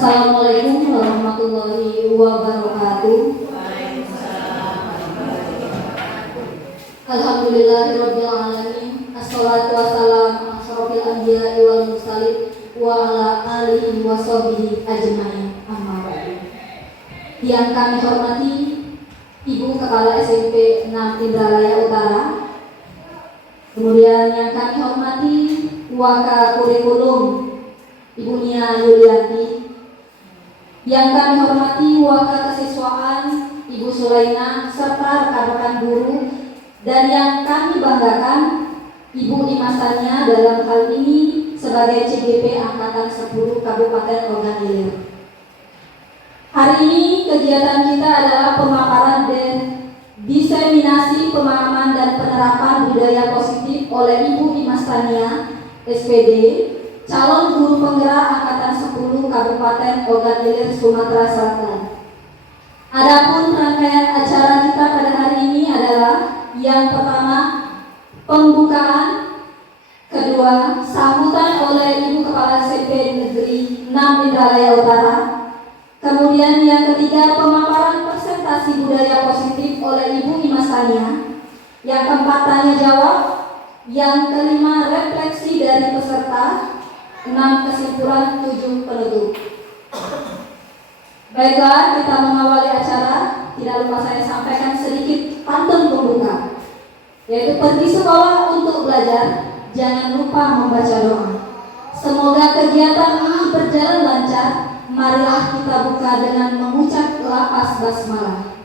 Assalamualaikum warahmatullahi wabarakatuh. Alhamdulillahirabbil alamin. Assalatu wassalamu ala asyrofil anbiya'i wal mursalin wa ala alihi wa sahbihi ajmain. Amma ba'du. Yang kami hormati Ibu Kepala SMP 6 Indralaya Utara. Kemudian yang kami hormati Waka Kurikulum Ibu Nia Yulianti. Yang kami hormati Waka Kesiswaan Ibu Sulaina serta rekan-rekan guru, dan yang kami banggakan Ibu Imasanya dalam hal ini sebagai CGP Angkatan 10 Kabupaten Ogan Ilir. Hari ini kegiatan kita adalah pemaparan dan diseminasi pemahaman dan penerapan budaya positif oleh Ibu Imasanya SPD, calon guru penggerak Angkatan 10 Kabupaten Ogan Ilir, Sumatera Selatan. Adapun rangkaian acara kita pada hari ini adalah yang pertama pembukaan, kedua sambutan oleh Ibu Kepala SMP Negeri 6 Indralaya Utara, kemudian yang ketiga pemaparan presentasi budaya positif oleh Ibu Imasania, yang keempat tanya jawab, yang kelima refleksi dari peserta, 6 kesimpulan, 7 penutup. Baiklah, kita mengawali acara. Tidak lupa saya sampaikan sedikit pantun pembuka, yaitu pergi sekolah untuk belajar, jangan lupa membaca doa. Semoga kegiatan ini berjalan lancar. Marilah kita buka dengan mengucap lafaz basmalah.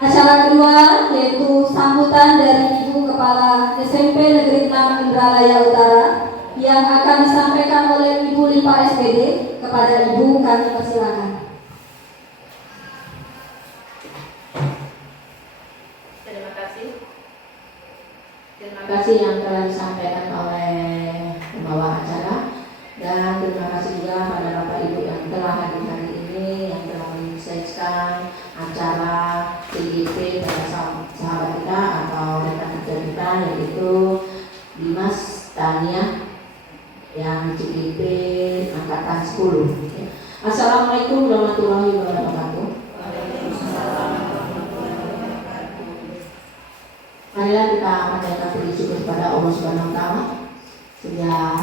Acara kedua yaitu sambutan dari Ibu Kepala SMP Negeri 6 Indralaya Utara yang akan disampaikan oleh Ibu Lipa SPD. Kepada Ibu kami persilakan. Terima kasih yang telah disampaikan oleh pembawa acara, dan terima kasih juga pada Bapak Ibu yang telah hadir hari ini, yang telah menyukseskan acara CGP pada sahabat kita atau rekan kerja kita, yaitu Dimas Tania yang CGP Angkatan 10. Assalamualaikum warahmatullahi wabarakatuh. Marilah kita panjatkan puji syukur kepada Allah Subhanahu wa taala sudah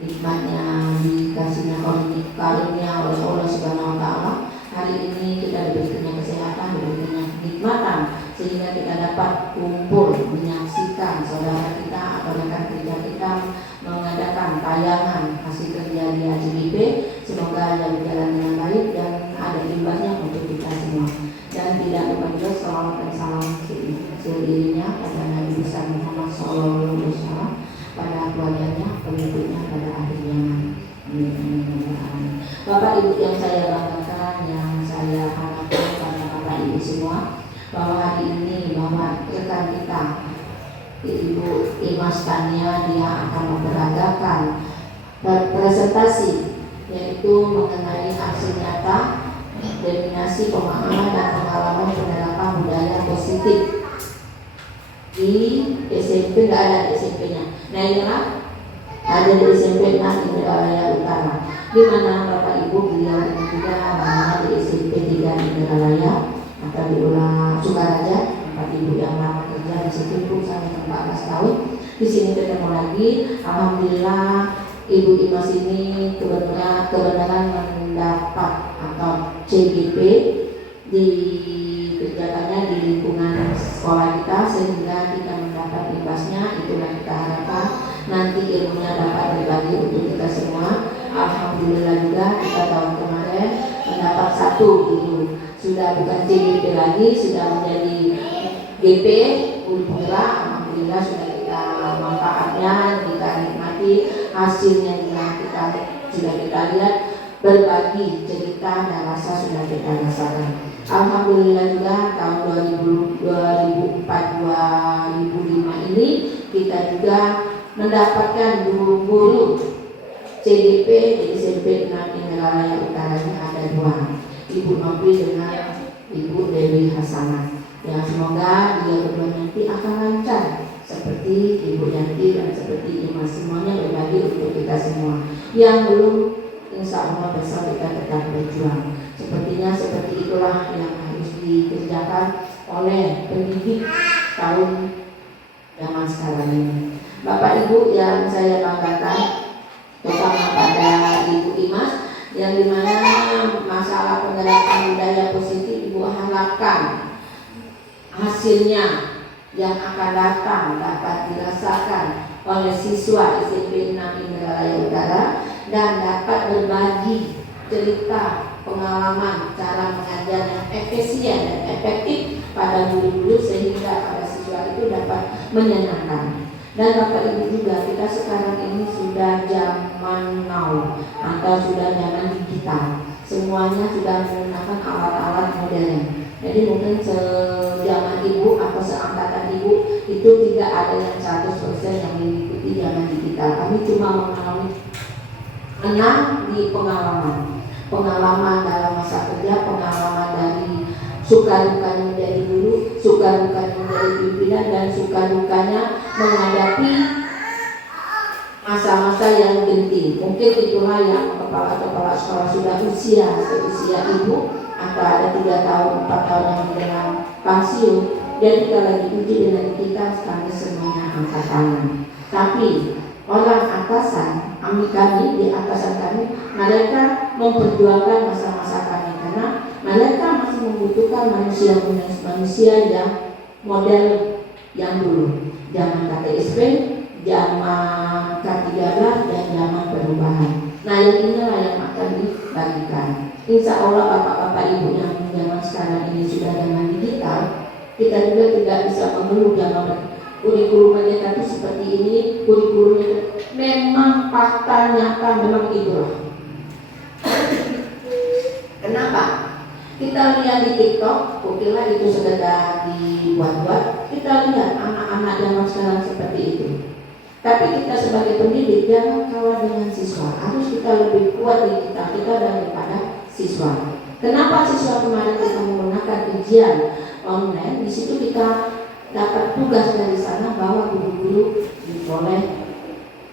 nikmatnya dikasihnya karunia oleh Allah Subhanahu wa taala. Hari ini kita diberikan kesehatan, diberikan kenikmatan sehingga kita dapat kumpul menyaksikan saudara kita atau rekan kerja kita mengadakan tayangan hasil kerja di HJIP. Semoga yang berjalan dengan baik dan ada imbasnya untuk kita semua. Dan tidak lupa juga salawat dan salam seluruhnya pada Nabi besar Muhammad SAW, pada keluarganya, pengikutnya pada akhir zaman. Amin. Bapak Ibu yang saya banggakan, yang saya harapkan pada Bapak Ibu semua, bahwa hari ini bahwa rekan kita Ibu Imas Tania dia akan memperagakan presentasi, yaitu mengenai aksi nyata definisi pemahaman dan pengalaman penerapan budaya positif di SMP. Nggak ada di SMP-nya. Nah inilah ada di SMP 6 Indralaya Utara, di mana Bapak Ibu beliau ini juga namanya di SMP 3 Indralaya atau di Ulang Sukaraja. Bapak Ibu yang lama kerja di situ pun sampai 14 tahun. Di sini ketemu lagi. Alhamdulillah Ibu Imas ini kebenaran mendapat atau CGP dikerjakannya di lingkungan sekolah kita, sehingga kita mendapat imbasnya. Itulah kita harapkan nanti ilmunya dapat berbagi untuk kita semua. Alhamdulillah juga kita tahun kemarin mendapat 1 guru, sudah bukan CGP lagi, sudah menjadi GP guru penggerak. Alhamdulillah sudah kita manfaatnya, kita nikmati hasilnya, kita sudah kita lihat, berbagi cerita dan rasa sudah kita rasakan. Alhamdulillah juga tahun 2004-2005 ini kita juga mendapatkan guru-guru CGP di SMP 6 Indralaya Utaranya ada 2, Ibu Nopri dengan Ibu Dewi Hasanah. Ya semoga dia berdua nanti akan lancar seperti Ibu Yanti dan seperti Imas, semuanya berbagi untuk kita semua. Yang belum, insya Allah besok kita tetap berjuang. Seperti itulah yang harus dikerjakan oleh pendidik tahun zaman sekarang ini. Bapak Ibu yang saya banggakan, terutama pada Ibu Imas, yang dimana masalah penggerakan budaya positif Ibu harapkan hasilnya yang akan datang dapat dirasakan oleh siswa SMP 6 Indralaya Utara dan dapat berbagi cerita pengalaman cara mengajar yang efisien dan efektif pada guru-guru sehingga pada siswa itu dapat menyenangkan. Dan Bapak Ibu juga, kita sekarang ini sudah zaman now atau sudah zaman digital. Semuanya sudah menggunakan alat-alat modern. Jadi mungkin sejaman Ibu atau seangkatan Ibu itu tidak ada yang 100% yang mengikuti zaman digital. Kami cuma mengalami di pengalaman dalam masa kerja, pengalaman dari suka-dukanya menjadi guru, suka-dukanya menjadi pimpinan, dan suka-dukanya menghadapi masa-masa yang genting. Mungkin itulah yang kepala-kepala sekolah sudah seusia Ibu, atau ada 3 tahun, 4 tahun yang menjelang pensiun, dan kita lagi uji dengan kita kami semuanya angkat tangan. Tapi orang atasan kami di atasan kami, mereka memperjuangkan masa-masa kami karena mereka masih membutuhkan manusia yang model yang dulu, zaman KTSP, zaman K13, dan zaman perubahan. Nah, yang inilah yang akan dibagikan. Insya Allah bapak-bapak ibu yang zaman sekarang ini sudah zaman digital, kita juga tidak bisa mengeluh zaman kurikulum mereka itu seperti ini, kurikulumnya memang fakta nyata memang itulah. Kenapa? Kita lihat di TikTok, kukira itu sekedar dibuat-buat. Kita lihat anak-anak zaman sekarang seperti itu. Tapi kita sebagai pendidik jangan kalah dengan siswa. Harus kita lebih kuat di kita daripada siswa. Kenapa siswa kemarin kita menggunakan ujian online? Di situ kita dapat tugas dari sana bahwa guru-guru boleh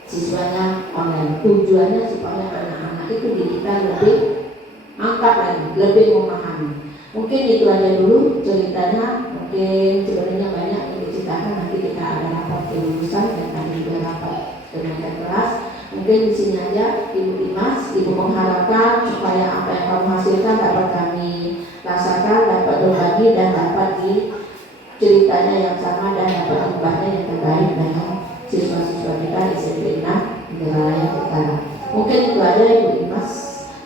siswanya online. Tujuannya supaya anak-anak itu dididik lebih angkat lagi, lebih memahami. Mungkin itu aja dulu ceritanya. Mungkin sebenarnya banyak yang diceritakan, nanti kita ada rapat kelulusan dan tadi juga rapat kenaikan kelas. Mungkin di sini aja Ibu Imas, Ibu mengharapkan supaya apa yang kamu hasilkan dapat kami rasakan, dapat berbagi dan dapat di ceritanya yang sama dan dapat ubahnya yang terbaik dengan siswa-siswa kita di SMP 6 Indralaya Utara. Mungkin itu aja Ibu Imas.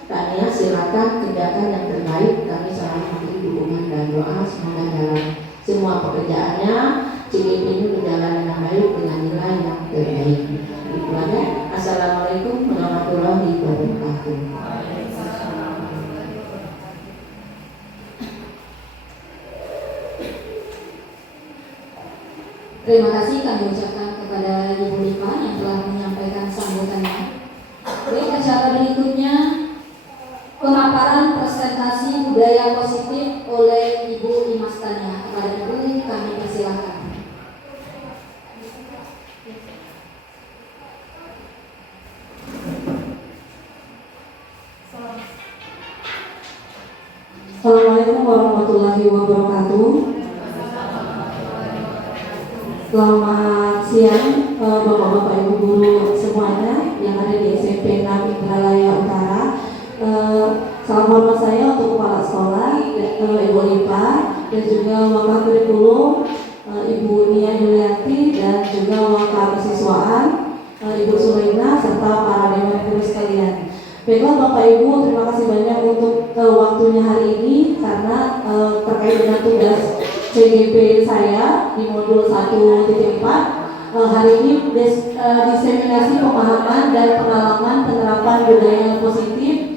Tania, silakan kerjakan yang terbaik. Kami selalu memberi dukungan dan doa semoga dalam semua pekerjaannya CGP ini berjalan dengan baik dengan nilai yang terbaik. Itu aja. Assalamualaikum warahmatullahi wabarakatuh. Terima kasih kami ucapkan kepada Ibu Lipa yang telah menyampaikan sambutannya. Baik, acara berikutnya pemaparan presentasi budaya positif oleh Ibu Imas Tania. Kepada Ibu kami persilahkan. Assalamualaikum warahmatullahi wabarakatuh. Selamat siang Bapak-bapak Ibu guru semuanya yang ada di SMP 6 Indralaya Utara. Salam hormat saya untuk kepala sekolah Ibu Lipa dan juga wakil kurikulum Ibu Nia Yulianti dan juga wakil kesiswaan Ibu Sulaina serta para dewan guru sekalian. Baiklah Bapak Ibu, terima kasih banyak untuk waktunya hari ini karena terkait dengan tugas CGP saya di modul 1.4 hari ini diseminasi pemahaman dan pengalaman penerapan budaya positif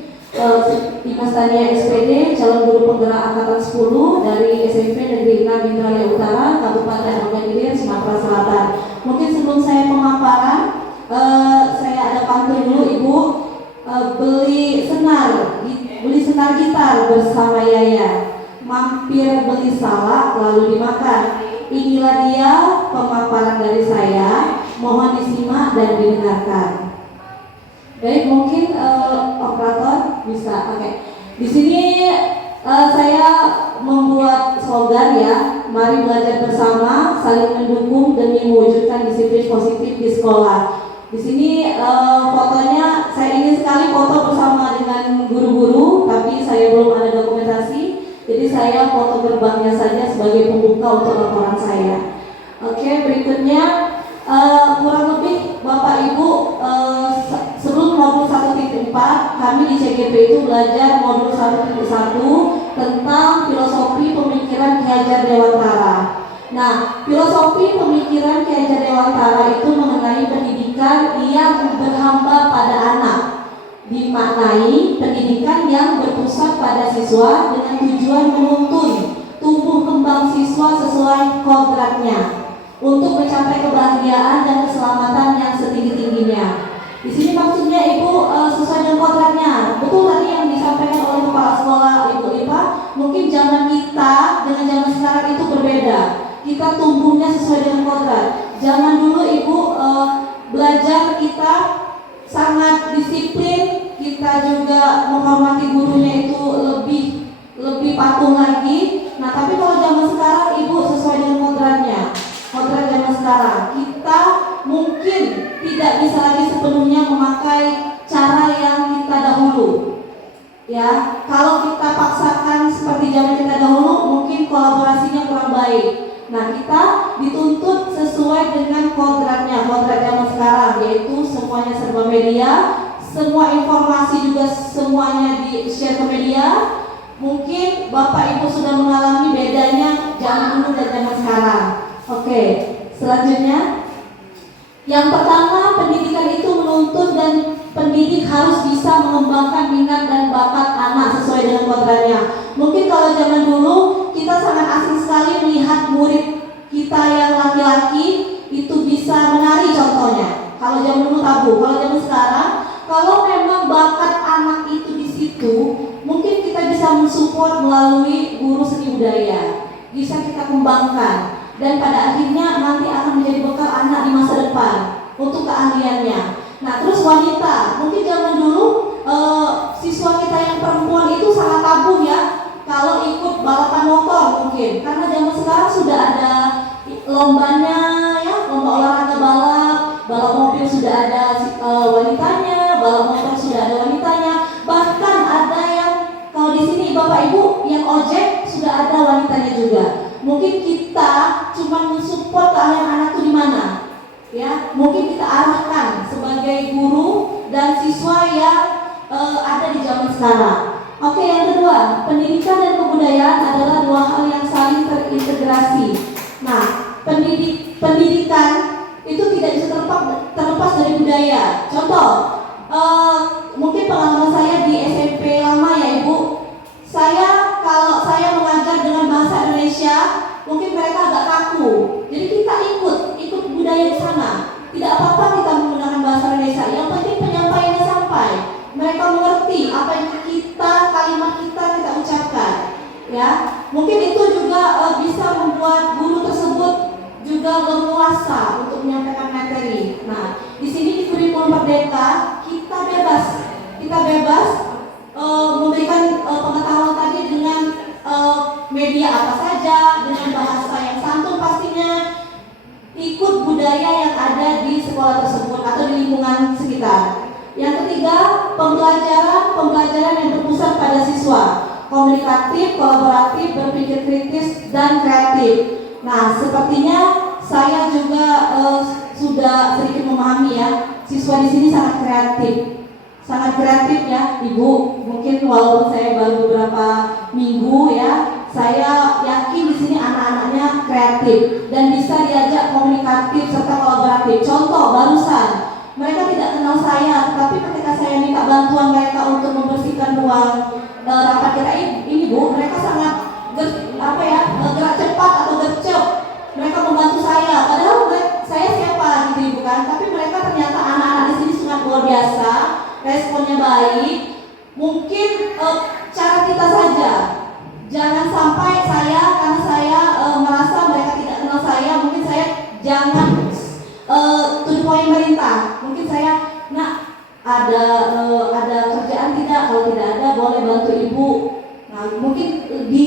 Imas Tania SPD, calon guru penggerak angkatan 10 dari SMP Negeri 6 Indralaya Utara, Kabupaten Ogan Ilir, Sumatera Selatan. Mungkin sebelum saya pemaparan, saya ada pantun dulu Ibu. Beli senar gitar bersama Yaya, mampir beli salak lalu dimakan. Inilah dia pemaparan dari saya, mohon disimak dan didengarkan. Baik, mungkin operator bisa. Oke. Di sini saya membuat slogan ya, mari belajar bersama, saling mendukung demi mewujudkan disiplin positif di sekolah. Di sini fotonya saya ingin sekali foto bersama dengan guru-guru, tapi saya belum ada dokumentasi, jadi saya foto gerbangnya saja sebagai pembuka untuk laporan saya. Oke, berikutnya kurang lebih Bapak Ibu sebelum modul 1.4 kami di CGP itu belajar modul 1.1 tentang filosofi pemikiran Ki Hajar Dewantara. Nah, filosofi pemikiran Ki Hajar Dewantara itu mengenai pendidikan yang berhamba pada anak, dimaknai pendidikan yang berpusat pada siswa dengan tujuan menuntun tumbuh kembang siswa sesuai kodratnya untuk mencapai kebahagiaan dan keselamatan yang setinggi-tingginya. Di sini maksudnya Ibu sesuai dengan kodratnya. Betul tadi yang disampaikan oleh kepala sekolah Ibu Lipa, mungkin zaman kita dengan zaman sekarang itu berbeda. Kita tumbuhnya sesuai dengan kodrat. Zaman dulu Ibu belajar kita sangat disiplin, kita juga menghormati gurunya itu lebih patuh lagi. Nah, tapi kalau zaman sekarang Ibu sesuai dengan kodratnya. Kodrat zaman sekarang kita mungkin tidak bisa lagi sepenuhnya memakai cara yang kita dahulu. Ya, kalau kita paksakan seperti zaman kita dahulu, mungkin kolaborasinya kurang baik. Nah, kita dituntut sesuai dengan kodratnya, kodrat zaman sekarang, yaitu semuanya serba media, semua informasi juga semuanya di-share ke media. Mungkin Bapak Ibu sudah mengalami bedanya zaman dulu dan zaman sekarang. Oke, selanjutnya yang pertama, pendidikan itu menuntut dan pendidik harus bisa mengembangkan minat dan bakat anak sesuai dengan kodratnya. Mungkin kalau zaman dulu kita sangat asing sekali melihat murid kita yang laki-laki itu bisa menari contohnya. Kalau zaman dulu tabu. Kalau zaman sekarang, kalau memang bakat anak itu di situ, mungkin kita bisa mensupport melalui guru seni budaya. Bisa kita kembangkan. Dan pada akhirnya nanti akan menjadi bekal anak di masa depan untuk keahliannya. Nah, terus wanita, mungkin zaman dulu siswa kita yang perempuan itu sangat tabu ya kalau ikut balapan motor mungkin, karena zaman sekarang sudah ada lombanya ya, lomba olahraga balap mobil sudah ada wanitanya, balap motor sudah ada wanitanya, bahkan ada yang kalau di sini Bapak Ibu yang ojek sudah ada wanitanya juga. Mungkin kita cuma mensupport keahlian anak itu di mana, ya? Mungkin kita arahkan sebagai guru dan siswa yang ada di zaman sekarang. Oke, yang kedua, pendidikan dan kebudayaan adalah dua hal yang saling terintegrasi. Nah, pendidikan itu tidak bisa terlepas dari budaya. Contoh, mungkin pengalaman saya di SMP lama ya Ibu. Kalau saya mengajar dengan bahasa Indonesia, mungkin mereka agak kaku. Jadi kita ikut budaya di sana. Tidak apa-apa kita menggunakan bahasa Indonesia. Yang penting penyampaiannya sampai. Mereka mengerti apa yang kalimat kita ucapkan. Ya, mungkin itu juga bisa membuat guru tersebut juga leluasa untuk menyampaikan materi. Nah, di sini di kurikulum Merdeka kita bebas memberikan pengetahuan tadi dengan media apa saja, dengan bahasa yang santun pastinya, ikut budaya yang ada di sekolah tersebut atau di lingkungan sekitar. Yang ketiga, pembelajaran yang berpusat pada siswa, komunikatif, kolaboratif, berpikir kritis, dan kreatif. Nah, sepertinya saya juga sudah sedikit memahami ya, siswa di sini sangat kreatif ya Ibu. Mungkin walaupun saya baru beberapa minggu ya, saya yakin di sini anak-anaknya kreatif dan bisa diajak komunikatif serta kolaboratif. Contoh barusan, mereka tidak kenal saya, tetapi ketika saya minta bantuan mereka untuk membersihkan ruang rapat kita ini Bu, mereka sangat gerak cepat atau gercep. Mereka membantu saya, padahal saya siapa gitu Ibu kan, tapi mereka ternyata anak-anak di sini sangat luar biasa, responnya baik. Mungkin cara kita saja, jangan sampai karena saya merasa mereka tidak kenal saya, mungkin saya jangan to the point merintah. saya, nak ada kerjaan tidak? Kalau tidak ada boleh bantu ibu. Nah, mungkin di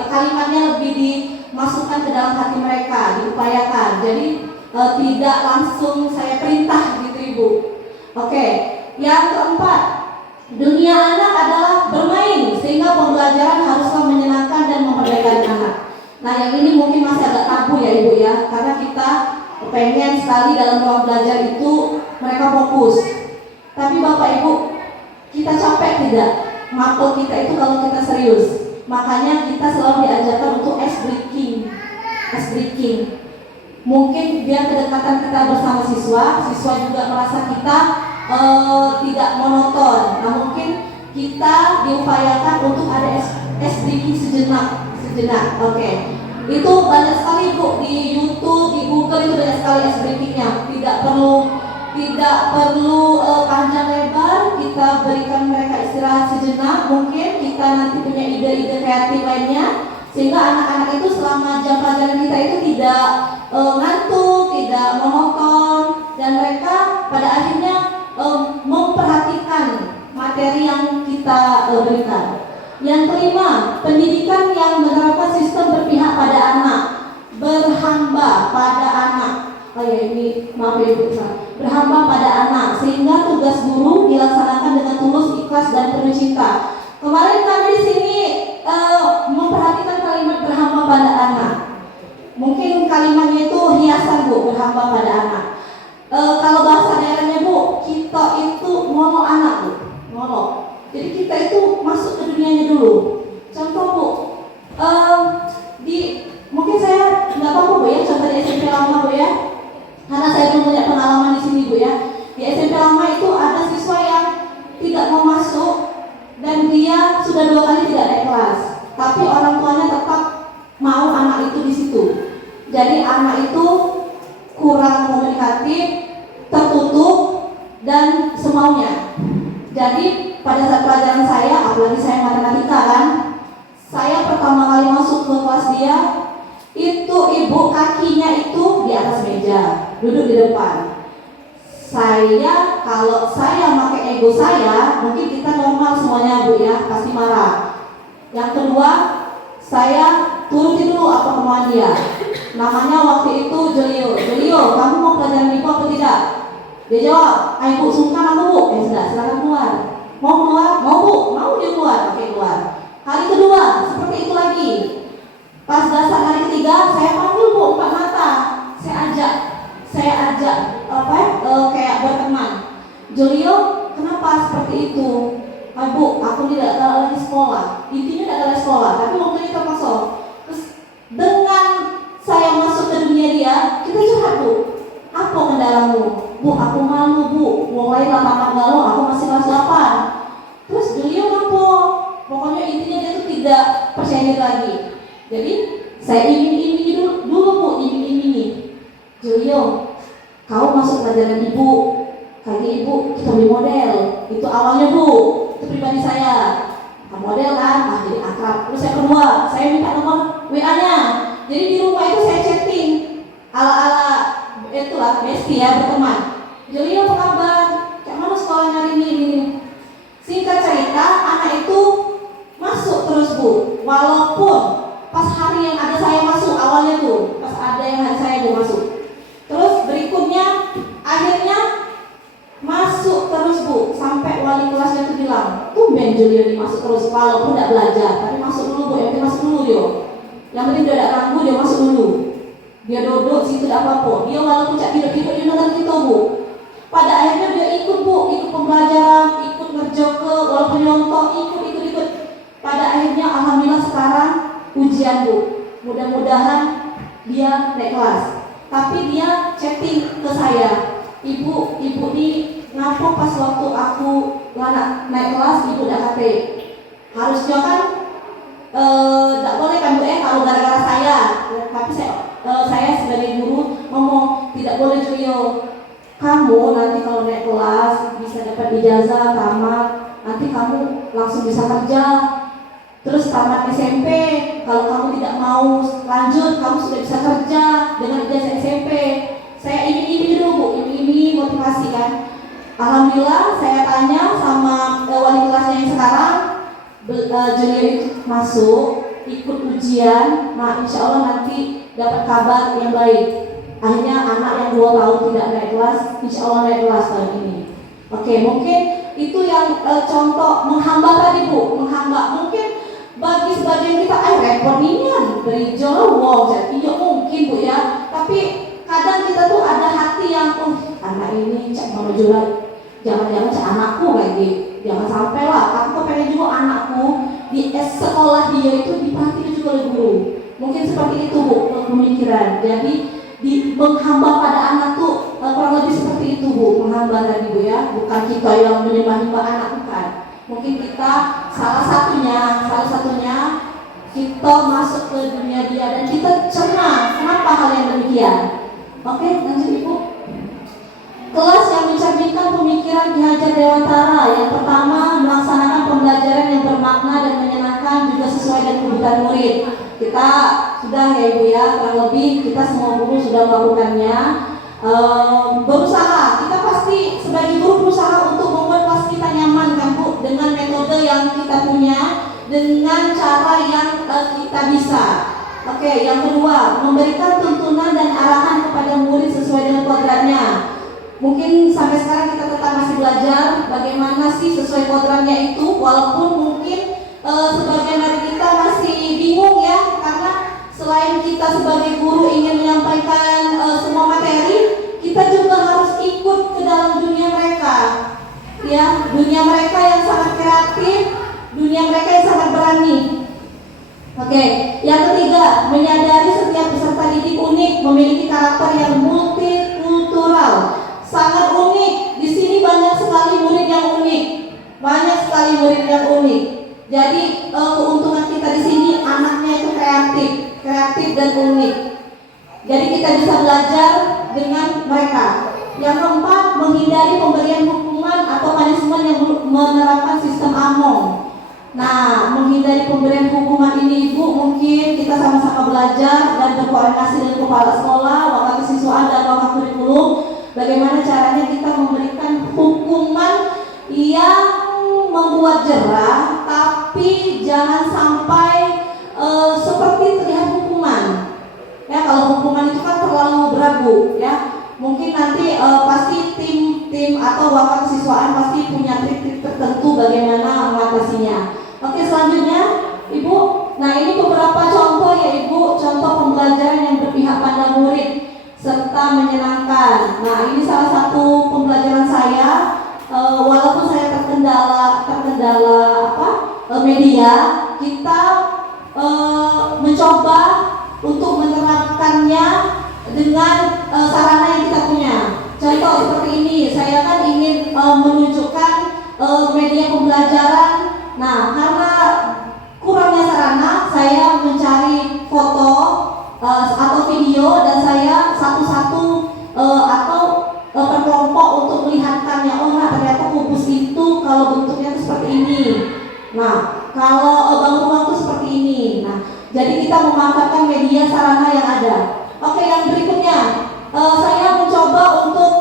kalimatnya lebih dimasukkan ke dalam hati mereka, diupayakan. Jadi tidak langsung saya perintah gitu ibu. Oke, yang keempat, dunia anak adalah bermain, sehingga pembelajaran haruslah menyenangkan dan memerdekakan anak. Nah, yang ini mungkin masih agak tabu ya ibu ya, karena kita pengen sekali dalam ruang belajar itu mereka fokus. Tapi bapak ibu, kita capek tidak? Mata kita itu kalau kita serius. Makanya kita selalu diajarkan untuk ice breaking. Mungkin biar kedekatan kita bersama siswa juga merasa kita tidak monoton. Nah, mungkin kita diupayakan untuk ada ice breaking sejenak. Oke. Itu banyak sekali bu di YouTube, di Google itu banyak sekali ice breakingnya. Tidak perlu panjang lebar, kita berikan mereka istirahat sejenak. Mungkin kita nanti punya ide-ide kreatif lainnya, sehingga anak-anak itu selama jam pelajaran kita itu tidak ngantuk, tidak monoton, dan mereka pada akhirnya memperhatikan materi yang kita berikan. Yang kelima, pendidikan yang menerapkan sistem berpihak pada anak, berhamba pada anak. Oh ya, ini maaf ya ibu, berhamba pada anak, sehingga tugas guru dilaksanakan dengan tulus, ikhlas dan penuh cinta. Kemarin kami di sini memperhatikan kalimat berhamba pada anak. Mungkin kalimatnya itu hiasan bu, berhamba pada anak. Kalau bahasa daerahnya bu, kita itu ngolok anak bu, ngolok. Jadi kita itu masuk ke dunianya dulu. Contoh bu, mungkin saya nggak apa-apa bu ya, contoh di SMP lama bu ya. Karena saya belum punya pengalaman di sini bu ya. Di SMP lama itu ada siswa yang tidak mau masuk dan dia sudah 2 kali tidak naik kelas. Tapi orang tuanya tetap mau anak itu di situ. Jadi anak itu kurang komunikatif, tertutup dan semaunya. Jadi pada saat pelajaran saya, apalagi saya matematika kan, saya pertama kali masuk ke kelas dia, itu ibu kakinya itu di atas meja, duduk di depan. Kalau saya pakai ego saya, mungkin kita normal semuanya bu ya, pasti marah. Yang kedua, saya turuti dulu apa kemauan dia. Namanya waktu itu Julio, kamu mau pelajaran ibu apa tidak? Dia jawab, ibu sungkan aku bu. Sudah, silakan keluar. Mau keluar? Mau bu, mau dia keluar. Oke, keluar. Hari kedua, seperti itu lagi. Pas dasar hari ketiga, saya panggil bu, 4 mata. Saya ajak kayak berteman. Julio, kenapa seperti itu? Bu, aku tidak lagi sekolah. Intinya tidak lagi sekolah, tapi waktunya terpaksa. Terus dengan saya masuk ke dunia dia, kita curhat bu. Apa kendalamu? Bu, aku malu bu. Mulailah tamat galau, aku masih kelas 8. Terus Julio ngapo? Pokoknya intinya dia tuh tidak percaya diri lagi. Jadi saya iming-iming dulu bu, iming-imingi. Julio, kau masuk pelajaran ibu. Kali ibu kita beli model. Itu awalnya bu, itu pribadi saya. Model kan, jadi akrab. Terus yang kedua, saya minta nomor WA-nya. Jadi di rumah itu saya chatting ala-ala itulah bestie ya, berteman. Julio apa kabar? Kayak mana sekolahnya hari ini? Singkat cerita, anak itu masuk terus bu. Walaupun pas hari yang ada saya masuk awalnya tuh, pas ada yang hari saya tuh masuk. Terus berikutnya akhirnya masuk terus bu, sampai wali kelasnya tuh bilang, tumben Julio ini masuk terus walaupun tidak belajar, tapi masuk dulu bu, yang penting masuk dulu dia. Yang penting dia tidak ganggu, dia masuk dulu. Dia duduk situ tidak apa-apa. Dia walaupun cak tidur-tidur dia nonton kita bu. Pada akhirnya dia ikut bu, ikut pembelajaran, ikut ngerjoke, walaupun nyontok, ikut. Pada akhirnya alhamdulillah sekarang ujian bu. Mudah-mudahan dia naik kelas. Tapi dia chatting ke saya, ibu ini ngapa pas waktu aku naik kelas ibu udah KT. Harusnya kan tidak boleh kan bu kalau gara-gara saya. Tapi saya sebagai guru ngomong tidak boleh Julio. Kamu nanti kalau naik kelas bisa dapat ijazah tamat, nanti kamu langsung bisa kerja. Terus tamat SMP, kalau kamu tidak mau lanjut, kamu sudah bisa kerja dengan ijazah SMP. Saya ini dulu bu, ini motivasi kan. Alhamdulillah saya tanya sama wali kelasnya yang sekarang, junior itu masuk ikut ujian, nah insya Allah nanti dapat kabar yang baik. Akhirnya anak yang 2 tahun tidak naik kelas, insya Allah naik kelas tahun ini. Oke, mungkin itu yang contoh menghamba tadi Bu, menghamba. Mungkin bagi sebagian kita, repot nian, beri jawab, jadi ya mungkin Bu ya. Tapi kadang kita tuh ada hati yang, anak ini cak mau jual. Jangan-jangan cak anakku lagi, jangan sampai lah. Aku pengen juga anakku di sekolah dia itu diperhatikan juga oleh guru. Mungkin seperti itu Bu pemikiran. Jadi menghamba pada anak tuh kurang lebih seperti itu Bu, menghamba tadi Bu ya. Bukan kita yang menyembah-nyembah anak, bukan. Mungkin kita salah satunya kita masuk ke dunia dia dan kita cerna kenapa hal yang demikian. Oke, lanjut Ibu. Kelas yang mencerminkan pemikiran Ki Hajar Dewantara. Yang pertama, melaksanakan pembelajaran yang bermakna dan menyenangkan juga sesuai dengan kebutuhan murid. Kita sudah ya Ibu ya, kurang lebih kita semua guru sudah melakukannya. Berusaha, kita pasti sebagai guru berusaha untuk membuat kelas kita nyaman kan Bu, dengan metode yang kita punya, dengan cara yang kita bisa. Oke, yang kedua, memberikan tuntunan dan arahan kepada murid sesuai dengan kodratnya. Mungkin sampai sekarang kita tetap masih belajar bagaimana sih sesuai kodratnya itu, walaupun mungkin sebagian dari kita masih bingung ya, karena selain kita sebagai guru ingin menyampaikan semua materi, kita juga harus ikut ke dalam dunia mereka, ya, dunia mereka yang sangat kreatif, dunia mereka yang sangat berani. Oke, yang ketiga, menyadari setiap peserta didik unik, memiliki karakter yang multikultural. Sangat unik. Di sini banyak sekali murid yang unik. Jadi keuntungan kita di sini anaknya itu kreatif dan unik. Jadi kita bisa belajar dengan mereka. Yang keempat, menghindari pemberian hukuman atau punishment yang menerapkan sistem AMONG. Nah, menghindari pemberian hukuman ini Ibu, mungkin kita sama-sama belajar dan berkoordinasi dengan kepala sekolah, wakil kesiswaan dan wakil kurikulum. Bagaimana caranya kita memberikan hukuman yang membuat jerah, tapi jangan sampai seperti terlihat hukuman. Ya, kalau hukuman itu kan terlalu beragu, ya. Mungkin nanti pasti tim atau wakil kesiswaan pasti punya trik-trik tertentu bagaimana mengatasinya. Oke, selanjutnya Ibu. Nah, ini beberapa contoh ya Ibu, contoh pembelajaran yang berpihak pada murid serta menyenangkan. Nah, ini salah satu pembelajaran saya, walaupun saya terkendala media, kita mencoba untuk menerapkannya dengan sarana yang kita punya. Contoh seperti ini, saya kan ingin menunjukkan media pembelajaran. Nah, karena kurangnya sarana, saya mencari foto atau video dan saya satu-satu atau per kelompok untuk melihatkannya. Nah, ternyata kubus itu kalau bentuknya itu seperti ini. Nah, kalau bangun rumah itu seperti ini. Nah, jadi kita memanfaatkan media sarana yang ada. Oke, yang berikutnya saya mencoba untuk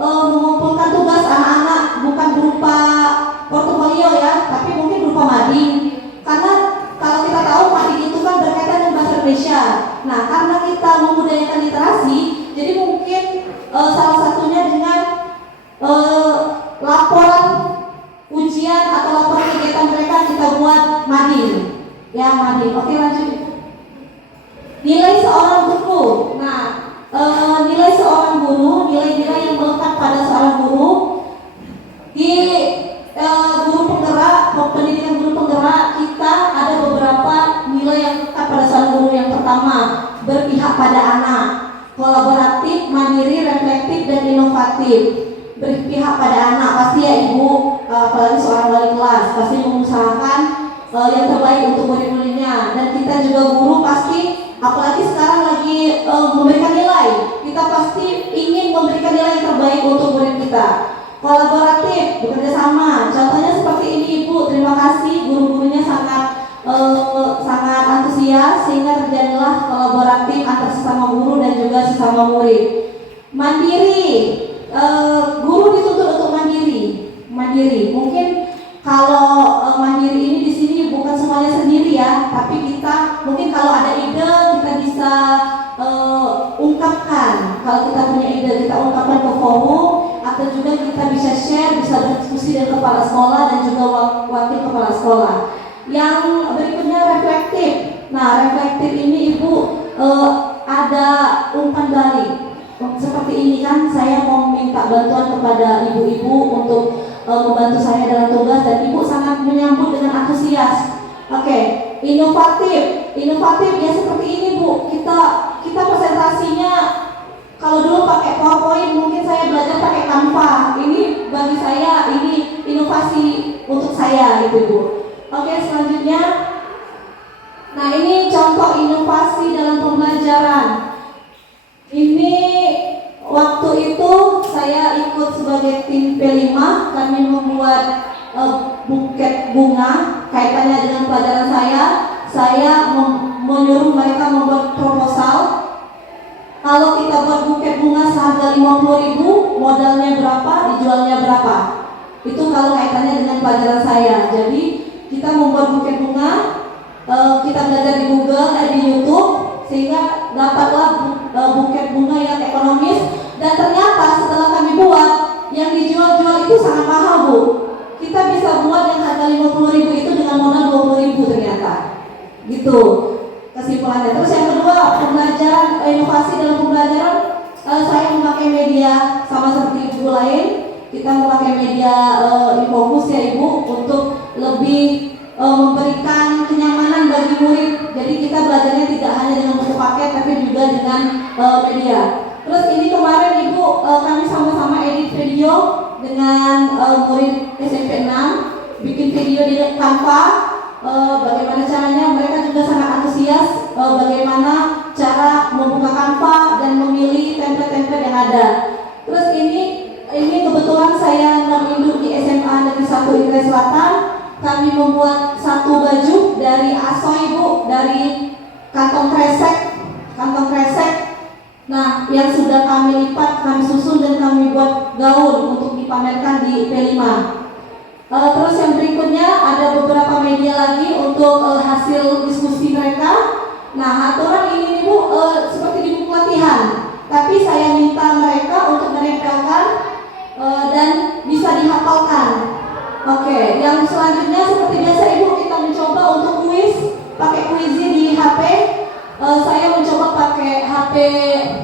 mengumpulkan tugas anak-anak bukan berupa portofolio ya, tapi mungkin berupa mading. Karena kalau kita tahu mading itu kan berkaitan dengan bahasa Indonesia. Nah, karena kita membudayakan literasi, jadi mungkin salah satunya dengan laporan ujian atau laporan kegiatan mereka kita buat mading. Ya, mading. Oke, lanjut. Nilai seorang guru. Nah, nilai seorang guru, nilai-nilai yang melekat pada seorang guru di guru penggerak, pendidikan guru penggerak kita ada beberapa nilai yang melekat pada seorang guru. Yang pertama, berpihak pada anak, kolaboratif, mandiri, reflektif, dan inovatif. Berpihak pada anak pasti ya Ibu, apalagi seorang wali kelas pasti mengusahakan yang terbaik untuk murid-muridnya, dan kita juga guru pasti, apalagi sekarang lagi memberikan nilai, kita pasti ingin memberikan nilai yang terbaik untuk murid kita. Kolaboratif, bekerja sama, contohnya seperti ini Ibu. Terima kasih guru-gurunya sangat antusias sehingga terjadilah kolaboratif antar sesama guru dan juga sesama murid. Mandiri, guru dituntut untuk mandiri mandiri. Mungkin kalau mandiri ini di sini bukan semuanya sendiri ya, tapi kita mungkin kalau ada ide kita bisa ungkapkan. Kalau kita punya ide kita ungkapkan ke forum, atau juga kita bisa share, bisa berdiskusi dengan kepala sekolah dan juga wakil kepala sekolah. Yang berikutnya reflektif. Nah, reflektif ini Ibu ada umpan balik. Seperti ini kan, saya mau minta bantuan kepada ibu-ibu untuk membantu saya dalam tugas, dan ibu sangat menyambut dengan antusias. Oke, inovatif ya seperti ini Bu. Kita presentasinya kalau dulu pakai PowerPoint, mungkin saya belajar pakai Canva. Ini bagi saya ini inovasi untuk saya gitu Bu. Oke, selanjutnya, nah ini contoh inovasi dalam pembelajaran. Ini waktu itu saya ikut sebagai tim P5, kami membuat buket bunga kaitannya dengan pelajaran saya. Saya menyuruh mereka membuat proposal. Kalau kita buat buket bunga seharga 50.000, modalnya berapa, dijualnya berapa. Itu kalau kaitannya dengan pelajaran saya. Jadi kita membuat buket bunga, kita belajar di Google, di YouTube, sehingga dapatlah buket bunga yang ekonomis. Dan ternyata setelah kami buat, yang dijual-jual itu sangat mahal Bu. Kita bisa buat yang harga 50.000 itu dengan modal 20.000 ternyata. Gitu kesimpulannya. Terus yang kedua, pembelajaran, inovasi dalam pembelajaran, saya memakai media sama seperti ibu lain. Kita memakai media Infocus ya Ibu, untuk lebih memberikan kenyamanan bagi murid. Jadi kita belajarnya tidak hanya dengan buku paket, tapi juga dengan media. Terus ini kemarin Ibu, kami sama-sama edit video dengan murid SMP 6, bikin video di Canva. Bagaimana caranya, mereka juga sangat antusias bagaimana cara membuka Canva dan memilih template-template yang ada. Terus ini kebetulan saya induk di SMA Negeri 1 Indramayu Selatan. Kami membuat satu baju dari asoy Bu, dari kantong kresek. Nah, yang sudah kami lipat, kami susun dan kami buat gaun untuk dipamerkan di P5. Terus yang berikutnya ada beberapa media lagi untuk hasil diskusi mereka. Nah, aturan ini Bu seperti di buku latihan, tapi saya minta mereka untuk menempelkan dan bisa dihafalkan. Oke, yang selanjutnya seperti biasa Ibu, kita mencoba untuk kuis, pakai Quizy di HP. Saya mencoba pakai HP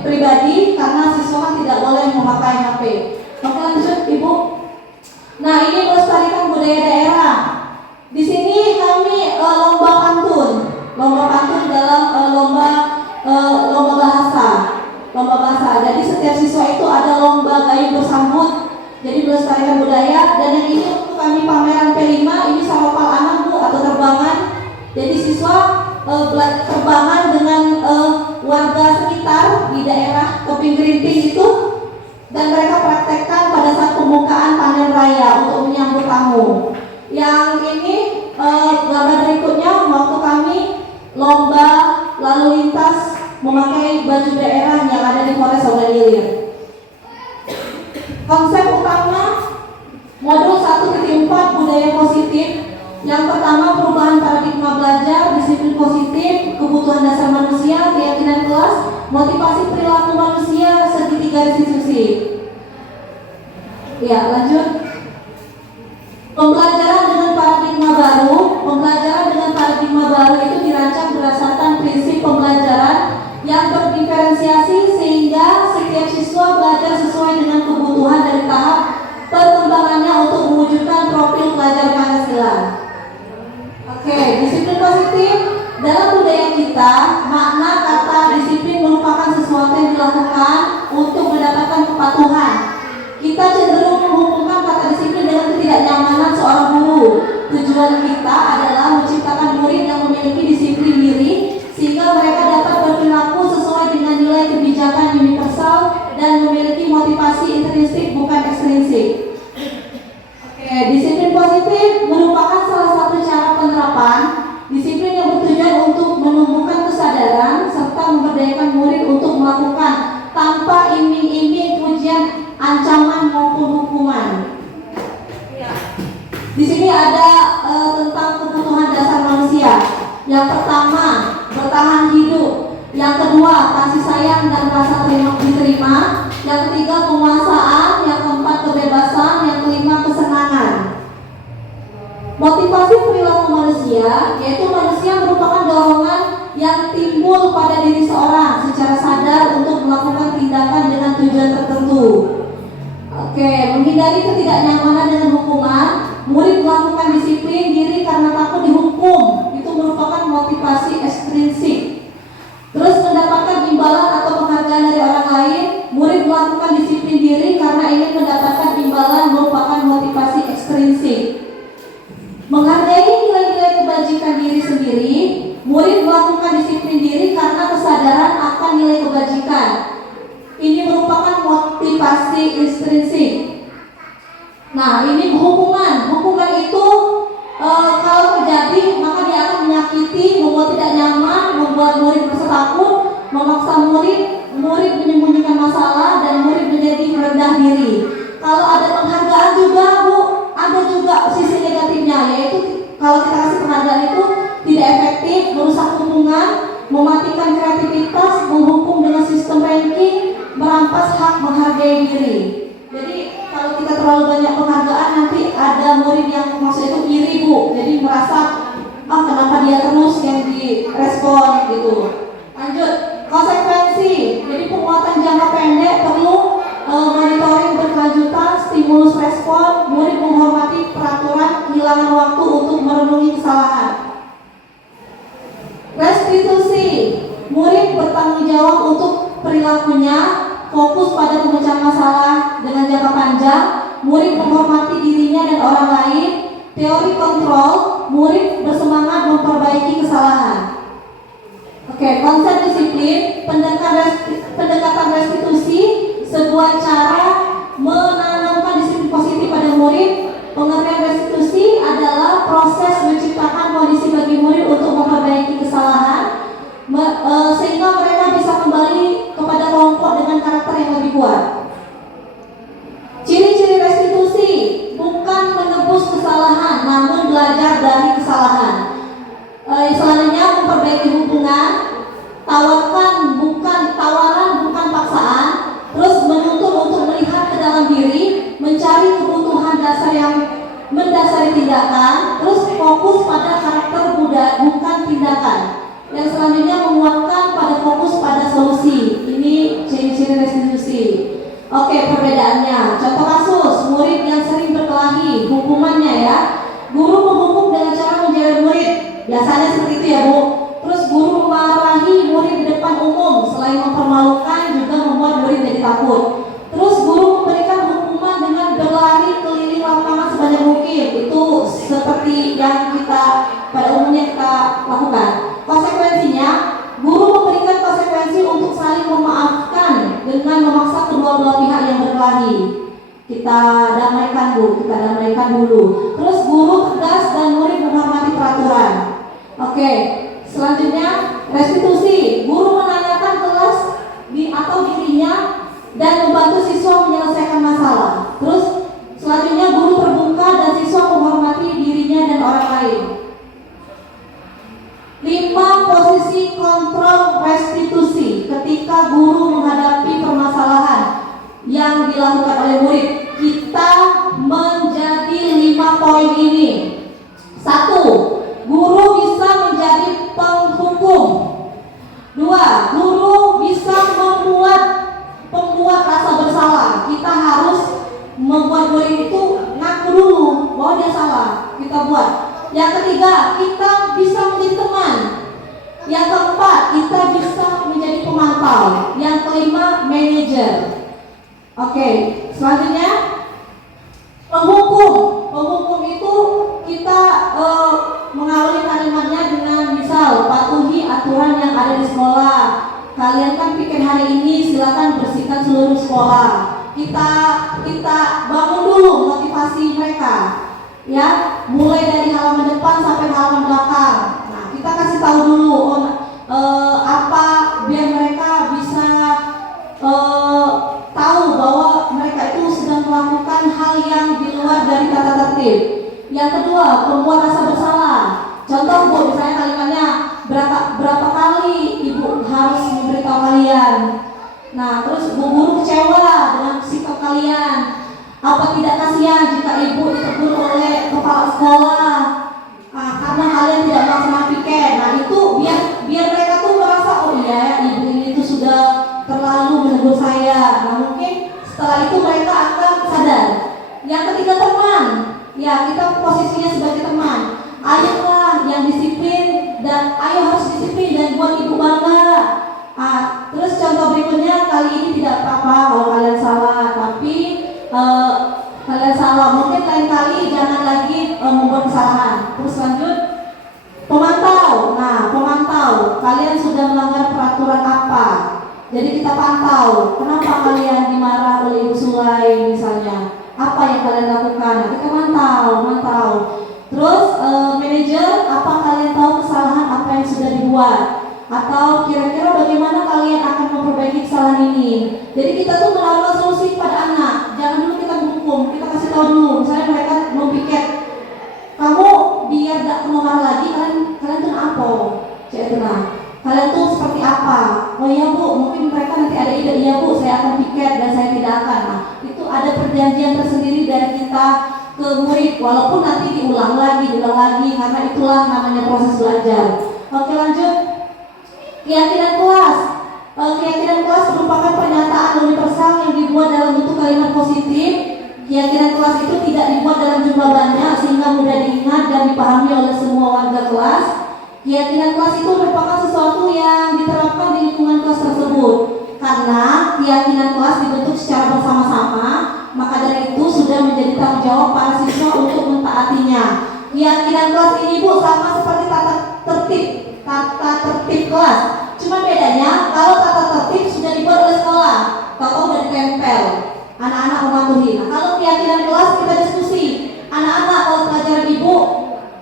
pribadi karena siswa tidak boleh memakai HP. Oke, lanjut Ibu. Nah, ini melestarikan budaya daerah. Di sini kami lomba pantun dalam lomba bahasa. Jadi setiap siswa itu ada lomba gayung bersambut. Jadi melestarikan budaya. Dan yang ini untuk kami pameran P5, ini sama Pak Anak Bu, atau terbangan. Jadi siswa belajar terbangan dengan warga sekitar di daerah Toping Gerinting itu, dan mereka praktekkan pada saat pembukaan panen raya untuk menyambut tamu. Yang ini gambar berikutnya waktu kami lomba lalu lintas memakai baju daerah yang ada di Polres Oganilir. Konsep utama modul 1.4 budaya positif. Yang pertama, perubahan paradigma belajar, disiplin positif, kebutuhan dasar manusia, keyakinan kelas, motivasi perilaku manusia, segitiga restitusi. Ya, lanjut. Pembelajaran dengan paradigma baru itu dirancang berdasarkan prinsip pembelajaran yang berdiferensiasi sehingga setiap siswa belajar sesuai dengan kebutuhan dari tahap perkembangannya untuk mewujudkan profil pelajar Pancasila. Oke, disiplin positif. Dalam budaya kita, makna kata disiplin merupakan sesuatu yang dilakukan untuk mendapatkan kepatuhan. Kita cenderung menghubungkan kata disiplin dengan ketidaknyamanan seorang guru. Tujuan kita adalah menciptakan murid yang memiliki disiplin diri sehingga mereka dapat berperilaku sesuai dengan nilai kebijakan Yang pertama, bertahan hidup. Yang kedua, kasih sayang dan rasa diterima. Yang ketiga, penguasaan. Yang keempat, kebebasan. Yang kelima, kesenangan. Motivasi perilaku manusia, yaitu manusia merupakan dorongan yang timbul pada diri seorang secara sadar untuk melakukan tindakan dengan tujuan tertentu. Menghindari ketidaknyamanan dengan hukuman, murid melakukan disiplin diri karena takut dihukum. Itu merupakan motivasi ekstrinsik. Terus mendapatkan imbalan atau penghargaan dari orang lain, murid melakukan disiplin diri karena ingin mendapatkan imbalan, merupakan motivasi ekstrinsik. Menghargai nilai-nilai kebajikan diri sendiri, murid melakukan disiplin diri karena kesadaran akan nilai kebajikan. Ini merupakan motivasi intrinsik. Nah, ini hukuman. Hukuman itu kalau terjadi maka dia akan menyakiti, membuat tidak nyaman, membuat murid merasa takut, memaksa murid menyembunyikan masalah, dan murid menjadi rendah diri. Kalau ada penghargaan juga, Bu, ada juga sisi negatifnya, yaitu kalau kita kasih penghargaan itu tidak efektif, merusak hubungan, mematikan kreativitas, menghukum dengan sistem ranking, merampas hak menghargai diri. Jadi kalau kita terlalu banyak penghargaan, nanti ada murid yang maksud itu iri, Bu. Jadi merasa kenapa dia terus yang direspon gitu. Lanjut, konsekuensi. Jadi penguatan jangka pendek perlu monitoring berkelanjutan, stimulus respon, murid menghormati peraturan, kehilangan waktu untuk merenungi kesalahan. Restitusi, murid bertanggung jawab untuk perilakunya, fokus pada pemecahan masalah dengan jangka panjang, murid menghormati dirinya dan orang lain. Teori kontrol, murid bersemangat memperbaiki kesalahan. Konsep disiplin, pendekatan restitusi, sebuah cara menanamkan disiplin positif pada murid. Pengertian restitusi adalah proses menciptakan kondisi bagi murid untuk memperbaiki kesalahan, sehingga mereka bisa kembali kepada kelompok dengan karakter yang lebih kuat. Ciri-ciri restitusi bukan menebus kesalahan, namun belajar dari kesalahan. Selanjutnya, memperbaiki hubungan, tawaran bukan paksaan, terus menuntut untuk melihat ke dalam diri, mencari kebutuhan dasar yang mendasari tindakan, terus fokus pada karakter bukan tindakan. Yang selanjutnya, menguatkan pada fokus pada solusi. Ini ciri-ciri restitusi. Perbedaannya. Contoh kasus, murid yang sering berkelahi, hukumannya ya. Guru menghukum dengan cara menjewer murid. Biasanya seperti itu ya, Bu. Terus guru memarahi murid di depan umum, selain mempermalukan juga membuat murid jadi takut. Terus guru memberikan hukuman dengan berlari keliling lapangan sebanyak mungkin. Itu seperti yang pada umumnya kita lakukan. Konsekuensinya, guru memberikan konsekuensi untuk saling memaafkan dengan memaksa kedua belah pihak yang berkelahi. Kita damaikan, Bu, kita damaikan dulu. Terus guru tegas dan murid menghormati peraturan. Selanjutnya restitusi. Guru menanyakan kelas atau dirinya dan membantu siswa menyelesaikan masalah. Terus selanjutnya guru terbuka dan siswa menghormati dirinya dan orang lain. 5 posisi kontrol restitusi ketika guru menghadapi permasalahan yang dilakukan oleh murid. Kita menjadi 5 poin ini. 1. Guru bisa menjadi penghukum. 2. Guru bisa membuat rasa bersalah. Kita harus membuat murid itu ngaku dulu bahwa dia salah. Kita buat. Yang ketiga, kita bisa menjadi teman. Yang keempat, kita bisa menjadi pemantau. Yang kelima, manajer. Selanjutnya penghukum. Penghukum itu kita mengawali kalimatnya dengan misal, patuhi aturan yang ada di sekolah. Kalian kan pikir hari ini, silakan bersihkan seluruh sekolah. Kita bangun dulu motivasi mereka, ya, mulai dari halaman depan sampai halaman belakang. Nah, kita kasih tahu dulu apa biar mereka bisa tahu bahwa mereka itu sedang melakukan hal yang di luar dari tata tertib. Yang kedua, membuat rasa bersalah. Contoh, Bu, misalnya kalimatnya, harus memberitahu kalian. Nah, terus Bu Guru kecewa dengan sikap kalian. Apa tidak kasihan jika Ibu ditegur oleh kepala sekolah karena kalian tidak melaksanakan piket? Nah, itu biar mereka tuh merasa, oh iya ya, Ibu ini tuh sudah terlalu menegur saya. Nah, mungkin setelah itu mereka akan sadar. Yang ketiga, teman. Ya, kita posisinya sebagai teman. Ayolah yang disiplin, dan ayo harus disiplin dan buat Ibu bangga. Terus contoh berikutnya, kali ini tidak apa-apa kalau kalian salah, tapi kalian salah, mungkin lain kali jangan lagi membuat kesalahan. Terus lanjut, pemantau. Nah, pemantau, kalian sudah melanggar peraturan apa? Jadi kita pantau, kenapa kalian dimarah oleh Ibu Sulai misalnya? Apa yang kalian lakukan? Nah, kita mantau. Terus manajer, apa kalian tahu kesalahan apa yang sudah dibuat? Atau kira-kira bagaimana kalian akan memperbaiki kesalahan ini? Jadi kita tuh menaruh solusi pada anak. Jangan dulu kita menghukum, kita kasih tahu dulu. Misalnya mereka mempiket, kamu biar gak kena lagi, kalian tuh apa? Kalian tuh seperti apa? Oh iya Bu, mungkin mereka nanti ada ide, iya Bu, saya akan piket dan saya tidak akan. Nah, itu ada perjanjian tersendiri dari kita ke murid, walaupun nanti diulang lagi, karena itulah namanya proses belajar. Oke, lanjut. Keyakinan kelas. Keyakinan kelas merupakan pernyataan universal yang dibuat dalam bentuk kalimat positif. Keyakinan kelas itu tidak dibuat dalam jumlah banyak sehingga mudah diingat dan dipahami oleh semua warga kelas. Keyakinan kelas itu merupakan sesuatu yang diterapkan di lingkungan kelas tersebut. Karena keyakinan kelas dibentuk secara bersama-sama, maka dari itu sudah menjadi tanggung jawab para siswa untuk mentaatinya. Keyakinan kelas ini Bu sama seperti tata tertib kelas. Cuma bedanya kalau tata tertib sudah dibuat oleh sekolah, atau sudah ditempel, anak-anak mematuhi. Nah, kalau keyakinan kelas kita diskusi, anak-anak kalau pelajaran Ibu,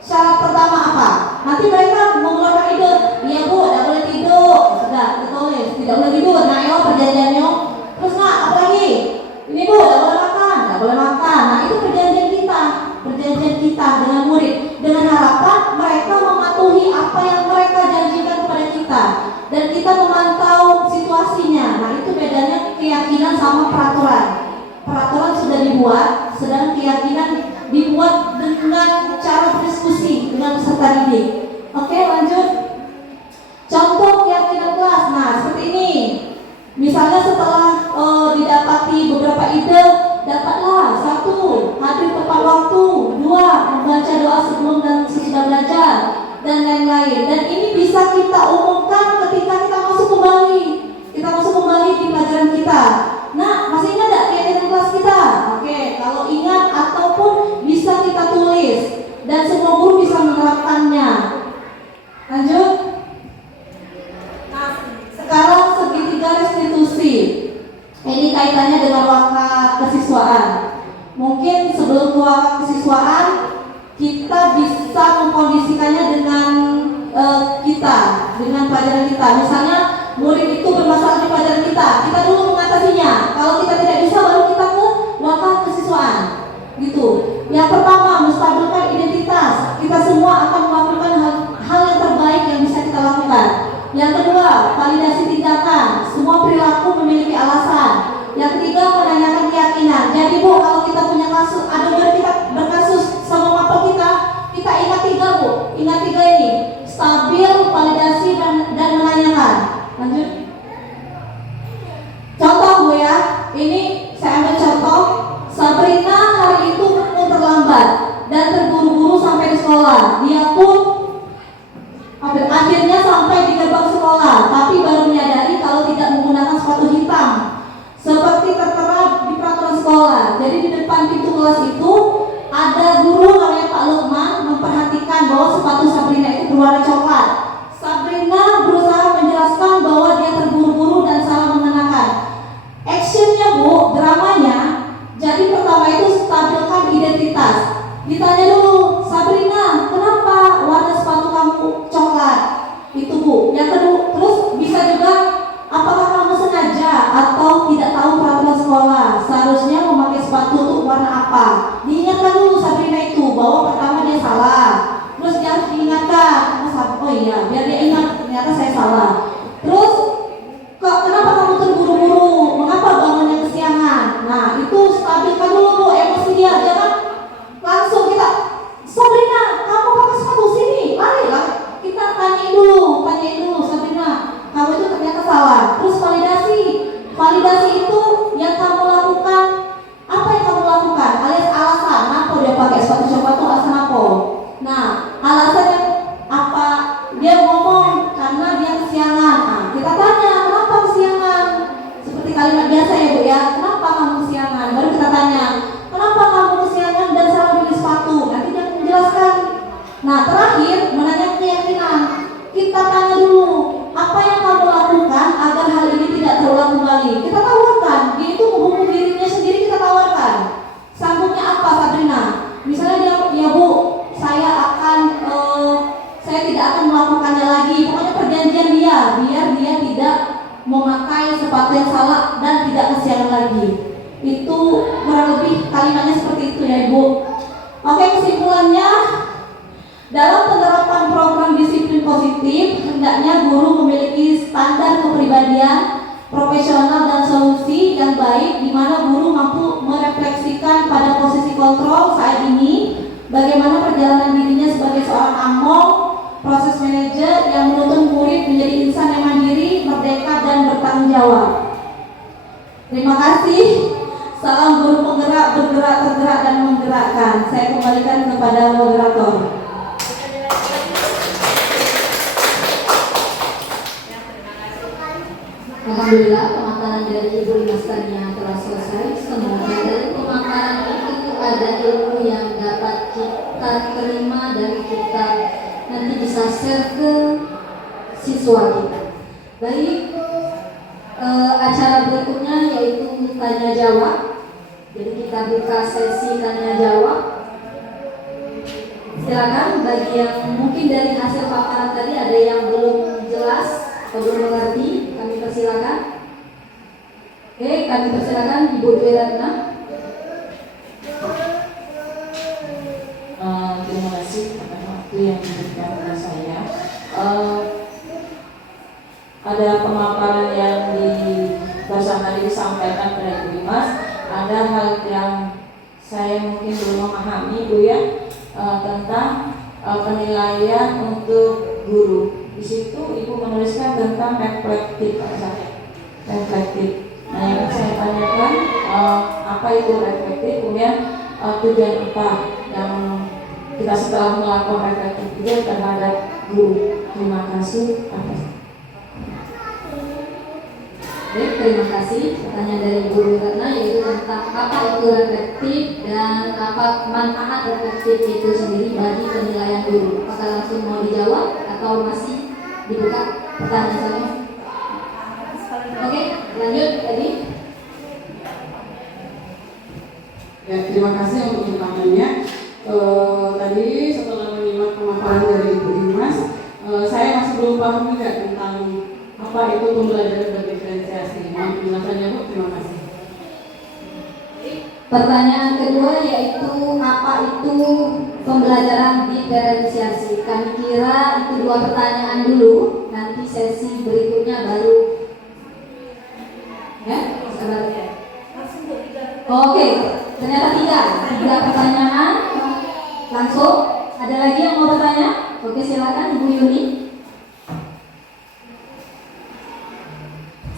syarat pertama apa? Nanti mereka mengeluarkan ide, iya Bu, tidak boleh tidur, sudah kita tulis, tidak boleh tidur, nah ya perjanjiannya. Terus nak, apa lagi? Ini Bu, tidak boleh makan. Nah itu perjanjian kita dengan murid, dengan harapan mereka mematuhi apa yang mereka janjikan kepada kita, dan kita memantau situasinya. Nah itu bedanya keyakinan sama peraturan. Peraturan sudah dibuat, sedangkan keyakinan dibuat dengan cara berdiskusi dengan peserta didik. Oke, lanjut. Contoh keyakinan kelas. Nah seperti ini. Misalnya setelah didapati beberapa ide, dapatlah 1, hadir tepat waktu, 2, membaca doa sebelum dan sesudah belajar, dan lain-lain. Dan ini bisa kita umumkan ketika kita masuk kembali di pelajaran kita. Nah, masih ingat gak keyakinan kelas kita? Oke, kalau ingat ataupun bisa kita tulis dan semua guru bisa menerapkannya. Lanjut. Nah, sekarang segitiga restitusi. Ini kaitannya dengan waka kesiswaan. Mungkin sebelum waka kesiswaan kita bisa mengkondisikannya dengan dengan pelajaran kita. Misalnya murid itu bermasalah di pelajaran kita dulu mengatasinya. Kalau kita tidak bisa, baru kita ke waka kesiswaan. Gitu. Yang pertama, menstabilkan identitas. Kita semua akan melakukan hal yang terbaik yang bisa kita lakukan. Yang kedua, validasi tindakan. Semua perilaku memiliki alasan. Yang ketiga, menanyakan keyakinan. Jadi Bu, kalau kita punya kasus, ada murid kita berkasus sama mapel kita ingat 3 Bu. Ingat 3 ini. Stabil, validasi, dan menanyakan. Lanjut. Contoh Bu ya. Ini saya ambil contoh. Sabrina hari itu ketemu terlambat dan terburu-buru sampai di sekolah. Dia pun akhirnya sampai di gerbang sekolah, tapi baru menyadari kalau tidak menggunakan sepatu hitam seperti tertera di peraturan sekolah. Jadi di depan pintu kelas itu ada guru namanya Pak Lukman memperhatikan bahwa sepatu Sabrina itu berwarna coklat. Sabrina berusaha menjelaskan bahwa dia terburu-buru dan salah mengenakan. Actionnya Bu, dramanya. Jadi pertama itu stabilkan identitas. Ditanya dulu, Sabrina, kenapa warna sepatu kamu coklat? Itu Bu. Yang kedua, terus bisa juga, apakah kamu sengaja atau tidak tahu peraturan sekolah? Seharusnya memakai sepatu untuk warna apa? Diingatkan dulu Sabrina itu bahwa pertama dia salah. Terus dia harus diingatkan, oh iya, biar dia ingat ternyata saya salah. Terus Bu ya, kenapa kamu kesiangan? Baru kita tanya, kenapa kamu kesiangan dan salah beli sepatu? Nanti dia menjelaskan. Nah terakhir menanya keyakinan. Kita tanya dulu, apa yang kamu lakukan agar hal ini tidak terulang kembali? Kita tawarkan, dia itu menghubung dirinya sendiri, kita tawarkan. Sanggupnya apa Sabrina? Misalnya dia, ya Bu, saya tidak akan melakukannya lagi. Pokoknya perjanjian dia, biar dia tidak memakai sepatu yang salah dan tidak kesiangan lagi. Itu kurang lebih kalimatnya seperti itu ya Ibu. Oke, kesimpulannya, dalam penerapan program disiplin positif, hendaknya guru memiliki standar kepribadian, profesional dan solusi yang baik, di mana guru mampu merefleksikan pada posisi kontrol saat ini, bagaimana perjalanan dirinya sebagai seorang among, proses manajer yang menuntun murid menjadi insan yang mandiri, merdeka dan bertanggung jawab. Terima kasih. Salam guru penggerak, bergerak, tergerak dan menggerakkan. Saya kembalikan kepada moderator. Alhamdulillah, pemaparan dari Ibu Limas Tania telah selesai. Semoga dari pemaparan itu ada ilmu yang dapat kita terima dan kita nanti bisa share ke siswa kita. Baik, acara berikutnya yaitu tanya jawab. Jadi kita buka sesi tanya jawab. Silakan bagi yang mungkin dari hasil paparan tadi ada yang belum jelas atau belum mengerti, kami persilakan. Oke, kami persilakan Ibu Dwi Ratna. Terima kasih atas waktu yang diberikan kepada saya. Ada pemaparan yang barusan tadi disampaikan pada Ibu Limas. Ada hal yang saya mungkin belum memahami, Bu ya, tentang penilaian untuk guru. Di situ Ibu menuliskan tentang reflektif, reflektif. Nah, yang saya tanyakan apa itu reflektif, kemudian tujuan apa yang kita setelah melakukan reflektif itu terhadap guru. Terima kasih. Baik, terima kasih. Pertanyaan dari Ibu Dwi Ratna yaitu tentang apa itu reflektif dan apa manfaat reflektif itu sendiri bagi penilaian guru. Apakah langsung mau dijawab atau masih dibuka pertanyaannya? Oke, lanjut tadi. Ya, terima kasih untuk pertanyaannya. Tadi setelah menyimak pemaparan dari Ibu Limas, saya masih belum paham juga tentang apa itu pembelajaran berdiferensiasi. Mohon penjelasannya Bu, terima kasih. Pertanyaan kedua yaitu apa itu pembelajaran diferensiasi. Kami kira itu 2 pertanyaan dulu, nanti sesi berikutnya baru ya, sabar. Oke, ternyata 3 pertanyaan langsung. Ada lagi yang mau bertanya? Oke, silakan Ibu Yuni.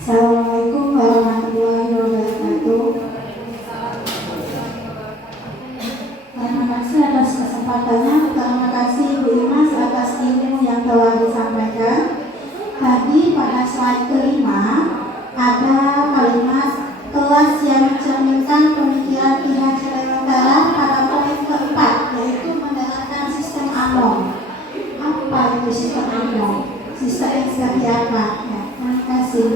Assalamualaikum warahmatullahi wabarakatuh. Terima kasih atas kesempatannya. Terima kasih Bu Limas atas ilmu yang telah disampaikan. Tadi pada slide kelima ada kalimat kelas yang mencerminkan pemikiran pihak penyelenggara pada poin keempat, yaitu menerapkan sistem AMON. Apa itu sistem AMON? Sistem yang seperti apa? Ya, terima kasih.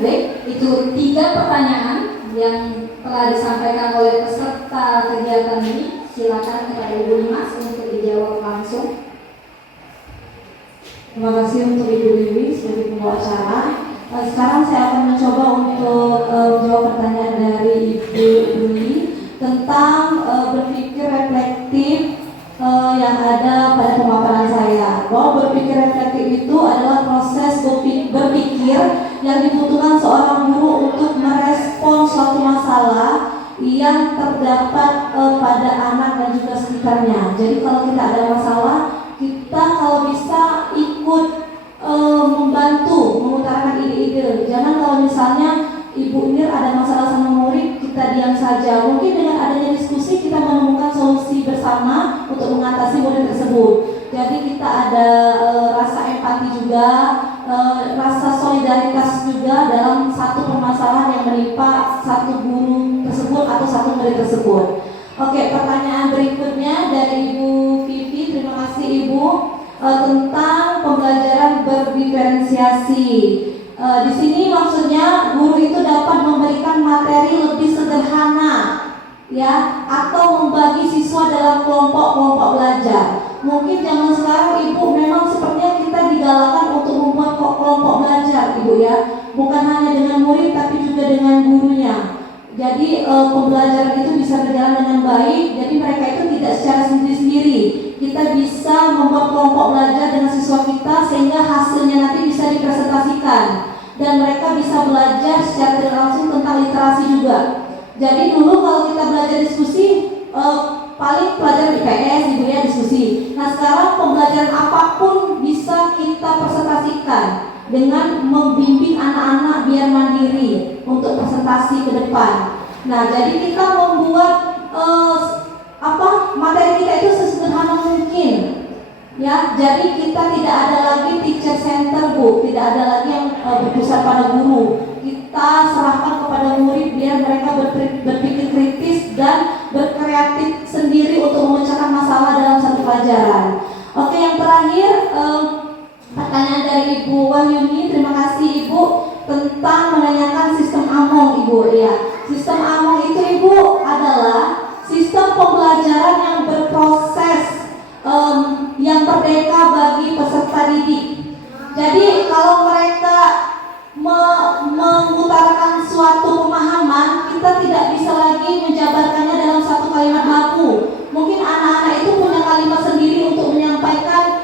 Baik, itu 3 pertanyaan yang telah disampaikan oleh peserta kegiatan ini. Silakan kepada Ibu Limas untuk dijawab langsung. Terima kasih untuk Ibu Wiwi sebagai pembawa acara. Sekarang saya akan mencoba untuk menjawab pertanyaan dari Ibu Wiwi tentang berpikir reflektif yang ada pada pemaparan saya. Bahwa berpikir reflektif itu adalah proses berpikir yang dibutuhkan seorang guru untuk merespon suatu masalah yang terdapat pada anak dan juga sekitarnya. Jadi kalau kita ada masalah, kita kalau bisa ikut membantu mengutarakan ide-ide. Jangan kalau misalnya Ibu Nir ada masalah sama murid, kita diam saja. Mungkin dengan adanya diskusi kita menemukan solusi bersama untuk mengatasi murid tersebut. Jadi kita ada rasa empati juga, rasa solidaritas juga dalam satu permasalahan yang menimpa satu guru tersebut atau satu murid tersebut. Oke, pertanyaan berikutnya dari Ibu Vivi, terima kasih Ibu, tentang pembelajaran berdiferensiasi. Di sini maksudnya guru itu dapat memberikan materi lebih sederhana, ya, atau membagi siswa dalam kelompok-kelompok belajar. Mungkin zaman sekarang Ibu memang sepertinya kita digalakkan untuk membuat kelompok belajar, Ibu ya, bukan hanya dengan murid tapi juga dengan gurunya. Jadi pembelajaran itu bisa berjalan dengan baik. Jadi mereka itu tidak secara sendiri-sendiri. Kita bisa membuat kelompok belajar dengan siswa kita sehingga hasilnya nanti bisa dipresentasikan dan mereka bisa belajar secara tidak langsung tentang literasi juga. Jadi dulu kalau kita belajar diskusi paling pelajaran IPS Ibu ya, diskusi. Nah sekarang pembelajaran apapun bisa kita presentasikan dengan membimbing anak-anak biar mandiri untuk presentasi ke depan. Nah jadi kita membuat materi kita itu sesederhana mungkin, ya. Jadi kita tidak ada lagi teacher center Bu, tidak ada lagi yang berpusat pada guru. Kita serahkan kepada murid biar mereka berpikir kritis dan berkreatif sendiri untuk memecahkan masalah dalam satu pelajaran. Oke, yang terakhir pertanyaan dari Ibu Wahyuni, terima kasih Ibu, tentang menanyakan sistem AMONG Ibu ya. Sistem AMONG itu Ibu adalah sistem pembelajaran yang berproses, yang merdeka bagi peserta didik. Jadi kalau mereka mengutarakan suatu pemahaman, kita tidak bisa lagi menjabarkannya dalam satu kalimat baku. Mungkin anak-anak itu punya kalimat sendiri untuk menyampaikan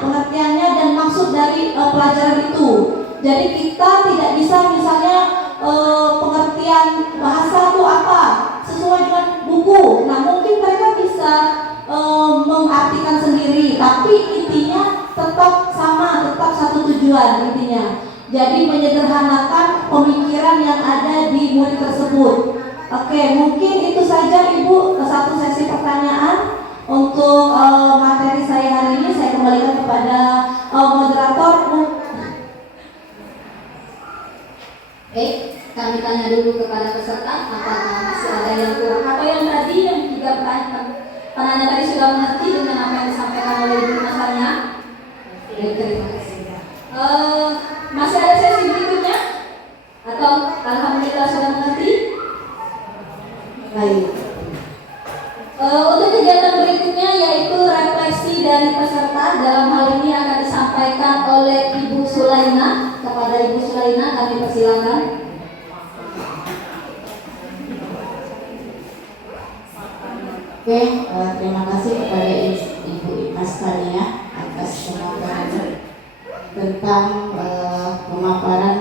pengertiannya dan maksud dari pelajaran itu. Jadi kita tidak bisa misalnya pengertian bahasa itu apa sesuai dengan buku. Nah mungkin mereka bisa mengartikan sendiri, tapi intinya tetap sama, tetap satu tujuan intinya. Jadi menyederhanakan pemikiran yang ada di murid tersebut. Oke, mungkin itu saja Ibu, satu sesi pertanyaan untuk materi saya hari ini. Saya kembalikan kepada moderator. Baik, kami tanya dulu kepada peserta apakah masih ada yang kurang atau yang tadi yang tiga penanya tadi sudah mengerti dengan apa yang disampaikan oleh Ibu Masanya. Baik, terima kasih. Masih ada sesi berikutnya atau alhamdulillah sudah mengerti? Baik. Untuk kegiatan berikutnya yaitu refleksi dari peserta. Dalam hal ini akan disampaikan oleh Ibu Sulaina. Kepada Ibu Sulaina kami persilakan. Oke, terima kasih kepada Ibu Imas Tania atas pemaparannya tentang pemaparan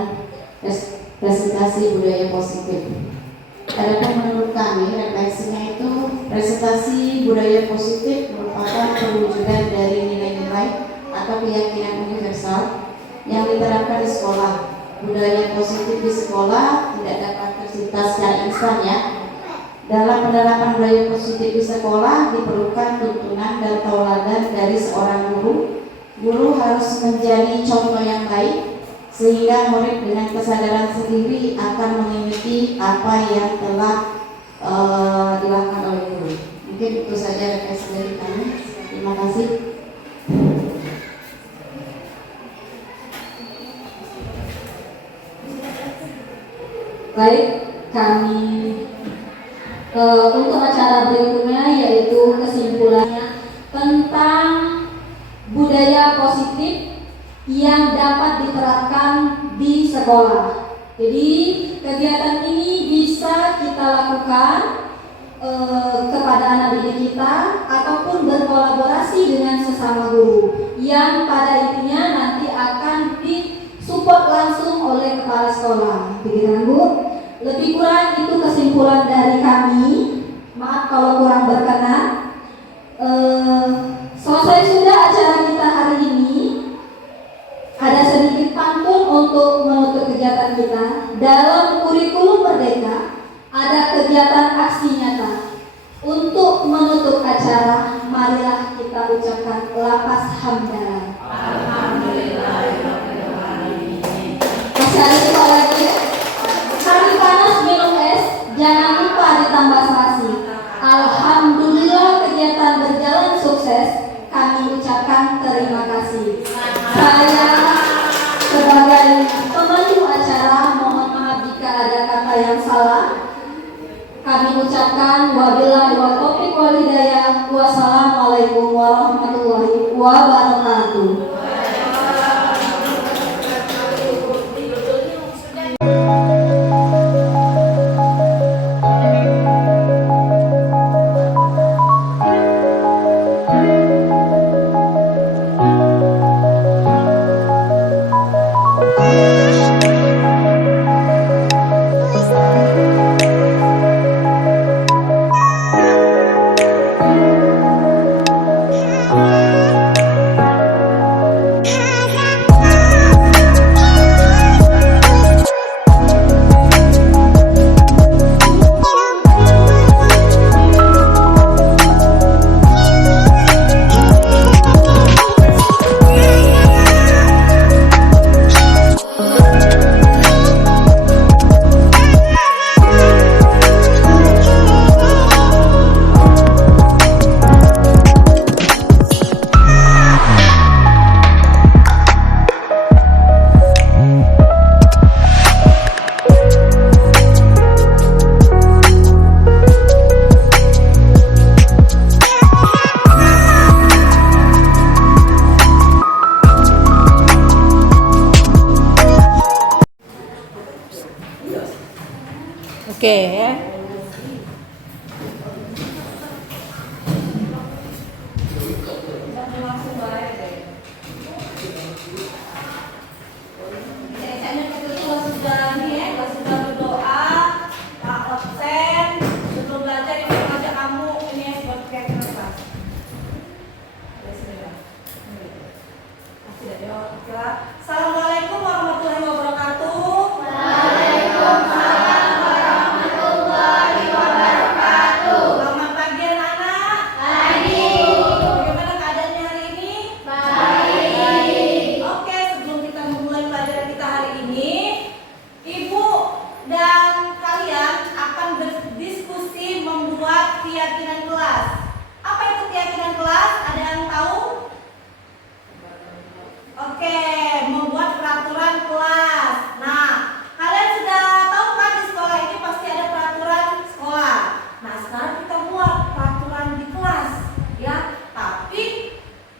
presentasi budaya positif. Adapun menurut kami, refleksinya itu presentasi budaya positif merupakan perwujudan dari nilai-nilai atau keyakinan universal yang diterapkan di sekolah. Budaya positif di sekolah tidak dapat tercipta secara instan ya. Dalam penerapan budaya positif di sekolah diperlukan tuntunan dan tauladan dari seorang guru. Guru harus menjadi contoh yang baik sehingga murid dengan kesadaran sendiri akan mengikuti apa yang telah dilakukan oleh guru. Mungkin itu saja refleksi dari kami. Terima kasih. Baik, kami untuk acara berikutnya yaitu kesimpulannya tentang budaya positif yang dapat diterapkan di sekolah. Jadi kegiatan ini bisa kita lakukan kepada anak didik kita ataupun berkolaborasi dengan sesama guru yang pada intinya nanti akan disupport langsung oleh kepala sekolah. Begitu kan Bu? Lebih kurang itu kesimpulan dari kami. Maaf kalau kurang berkenan. Selesai sudah acara kita hari ini. Ada sedikit pantun untuk menutup kegiatan kita. Dalam kurikulum Merdeka ada kegiatan aksi nyata. Untuk menutup acara, marilah kita ucapkan lapas hamdalah. Alhamdulillah. Sekali lagi. Hari panas minum es, jangan lupa ditambah serasi. Alhamdulillah kegiatan berjalan sukses. Kami ucapkan terima kasih. Saya sebagai pemandu acara mohon maaf jika ada kata yang salah. Kami ucapkan wabillahi wa taufiq wal hidayah. Wassalamualaikum warahmatullahi wabarakatuh. Oke ya. Assalamualaikum warahmatullahi wabarakatuh. Selamat pagi anak-anak. Bagaimana keadaannya hari ini? Oke, sebelum kita memulai pelajaran kita hari ini, Ibu dan kalian akan berdiskusi membuat keyakinan kelas. Apa itu keyakinan kelas? Ada yang tahu? Oke, membuat peraturan kelas. Nah, kalian sudah tahu kan di sekolah ini pasti ada peraturan sekolah. Nah, sekarang kita buat peraturan di kelas, ya. Tapi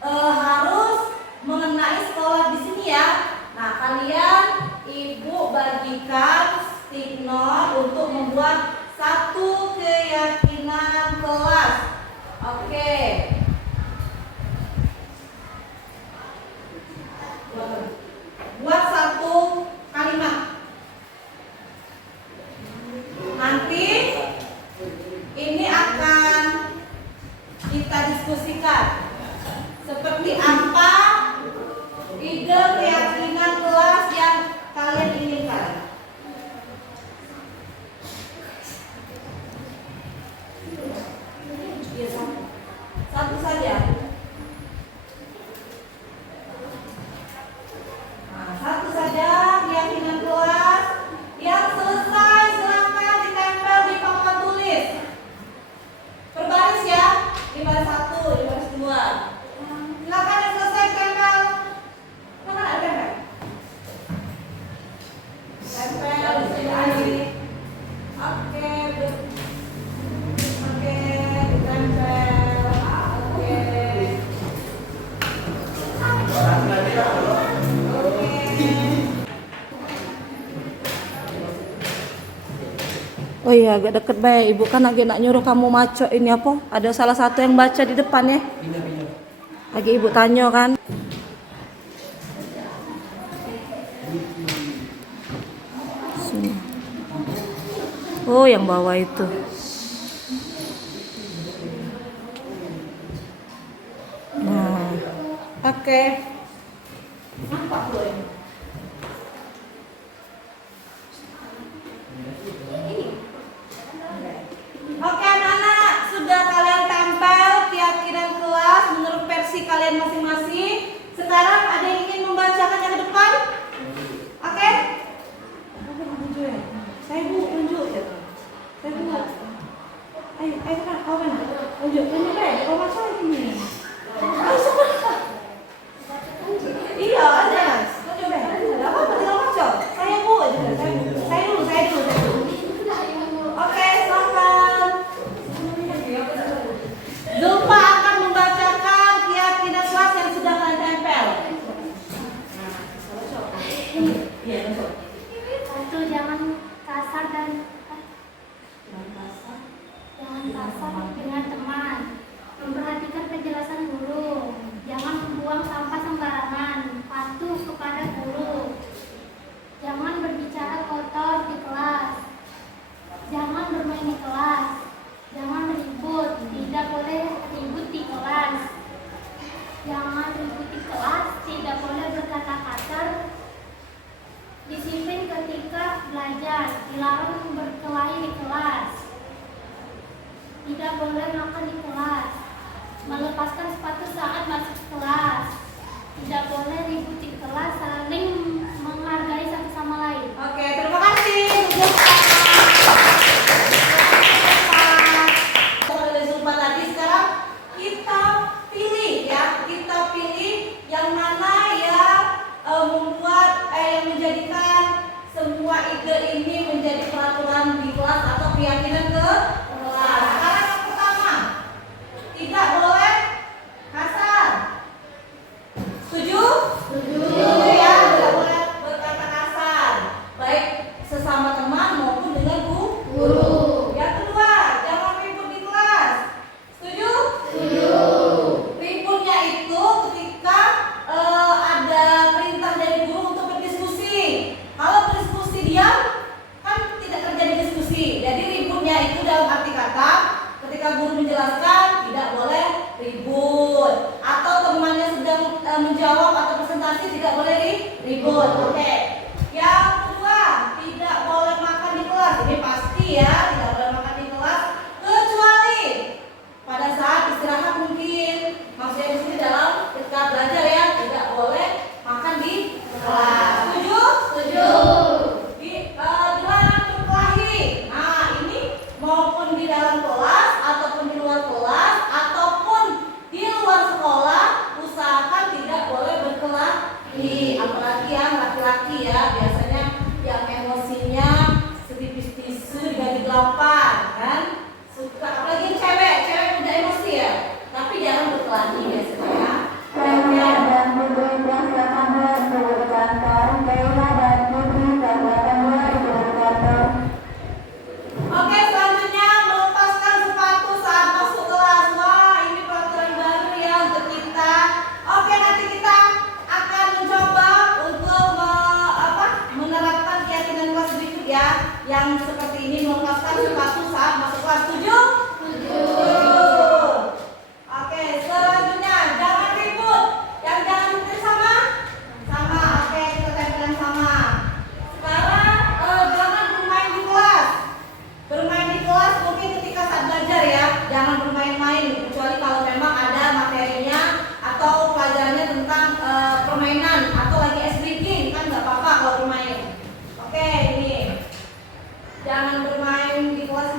harus mengenai sekolah di sini ya. Nah, kalian Ibu bagikan stick note untuk membuat satu keyakinan kelas. Oke. Buat satu kalimat. Nanti ini akan kita diskusikan. Seperti apa ide keyakinan kelas yang kalian inginkan. Satu saja. Satu saja keyakinan kelas. Yang selesai silakan ditempel di papan tulis. Berbaris ya, di baris 1, di baris 2. Silakan yang selesai tempel. Mana ada tempel? Tempel di sini. Oke, ditempel. Oke. Oh iya, agak deket baik. Ibu kan lagi nak nyuruh kamu maco ini apa? Ada salah satu yang baca di depan ya. Lagi ibu tanya kan. Sini. Oh, yang bawah itu. Nah, Oke. Nampak tuh ini. Oke anak-anak, sudah kalian tempel keyakinan kelas menurut versi kalian masing-masing. Sekarang ada yang ingin membacakan yang ke depan? Oke? Iya, Satu, jangan kasar dengan teman. Memperhatikan penjelasan guru. Jangan membuang sampah sembarangan. Patuh kepada guru. Jangan berbicara kotor di kelas. Jangan bermain di kelas. Jangan ribut. Tidak boleh ribut di kelas. Jangan ribut di kelas. Tidak boleh berkata kasar. Disiplin ketika belajar. Dilarang berkelahi di kelas. Tidak boleh makan di kelas. Melepaskan sepatu saat masuk kelas. Tidak boleh ribut di kelas. Saling menghargai satu sama lain. Oke, terima kasih. Pada Zulfa tadi, sekarang kita pilih ya, kita pilih yang mana yang yang menjadikan semua ide ini menjadi peraturan di kelas atau keyakinan ke kelas. Sekarang yang pertama, tidak boleh kasar. Setuju? Setuju ya, tidak boleh berkata kasar, baik sesama teman maupun dengan guru. Yang kedua, jangan ribut di kelas. Setuju? Setuju. Ributnya itu ketika ada perintah dari guru untuk berdiskusi. Kalau berdiskusi diam, kan tidak terjadi diskusi. Jadi ributnya itu dalam arti kata ketika guru menjelaskan tidak boleh ribut, atau temannya sedang menjawab atau presentasi tidak boleh ribut. Oke. Yang kedua, tidak boleh makan di kelas. Ini pasti ya, tidak boleh makan di kelas kecuali pada saat istirahat mungkin. Maksudnya di sini dalam ketika belajar ya, tidak boleh makan di kelas. Setuju? Setuju. Dilarang berkelahi. Nah, ini maupun di dalam kelas ataupun di luar kelas ataupun di luar sekolah, usahakan tidak boleh berkelahi. Apalagi yang laki-laki ya, biasanya yang emosinya setipis tisu dibagi 8 kan. Suka, apalagi cewek mudah emosi ya. Tapi jangan berkelahi biasanya. Oke, selanjutnya melepaskan sepatu saat masuk kelas. Wah, ini peraturan baru ya untuk kita. Oke, nanti kita akan mencoba untuk menerapkan keyakinan kelas berikut ya, yang seperti ini, melepaskan sepatu saat masuk kelas. Setuju? Setuju. Oke, selanjutnya jangan ribut. Yang jangan ribut sama? Oke, kita tempelkan sama. Sekarang jangan bermain di kelas. Bermain di kelas mungkin ketika saat belajar ya, jangan bermain-main kecuali kalau memang ada materinya atau pelajarannya tentang permainan atau lagi ice breaking, kan nggak apa-apa kalau bermain. Oke, ini jangan bermain di kelas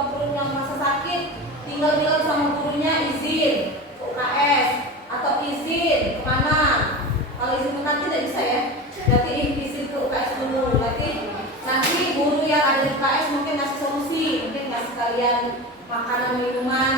tiba-tiba perutnya merasa sakit, tinggal bilang sama gurunya izin ke UKS atau izin kemana. Kalau izin ke kantin tidak bisa ya, berarti izin ke UKS dulu. Nanti guru yang ada di UKS mungkin ngasih solusi, mungkin ngasih kalian makanan minuman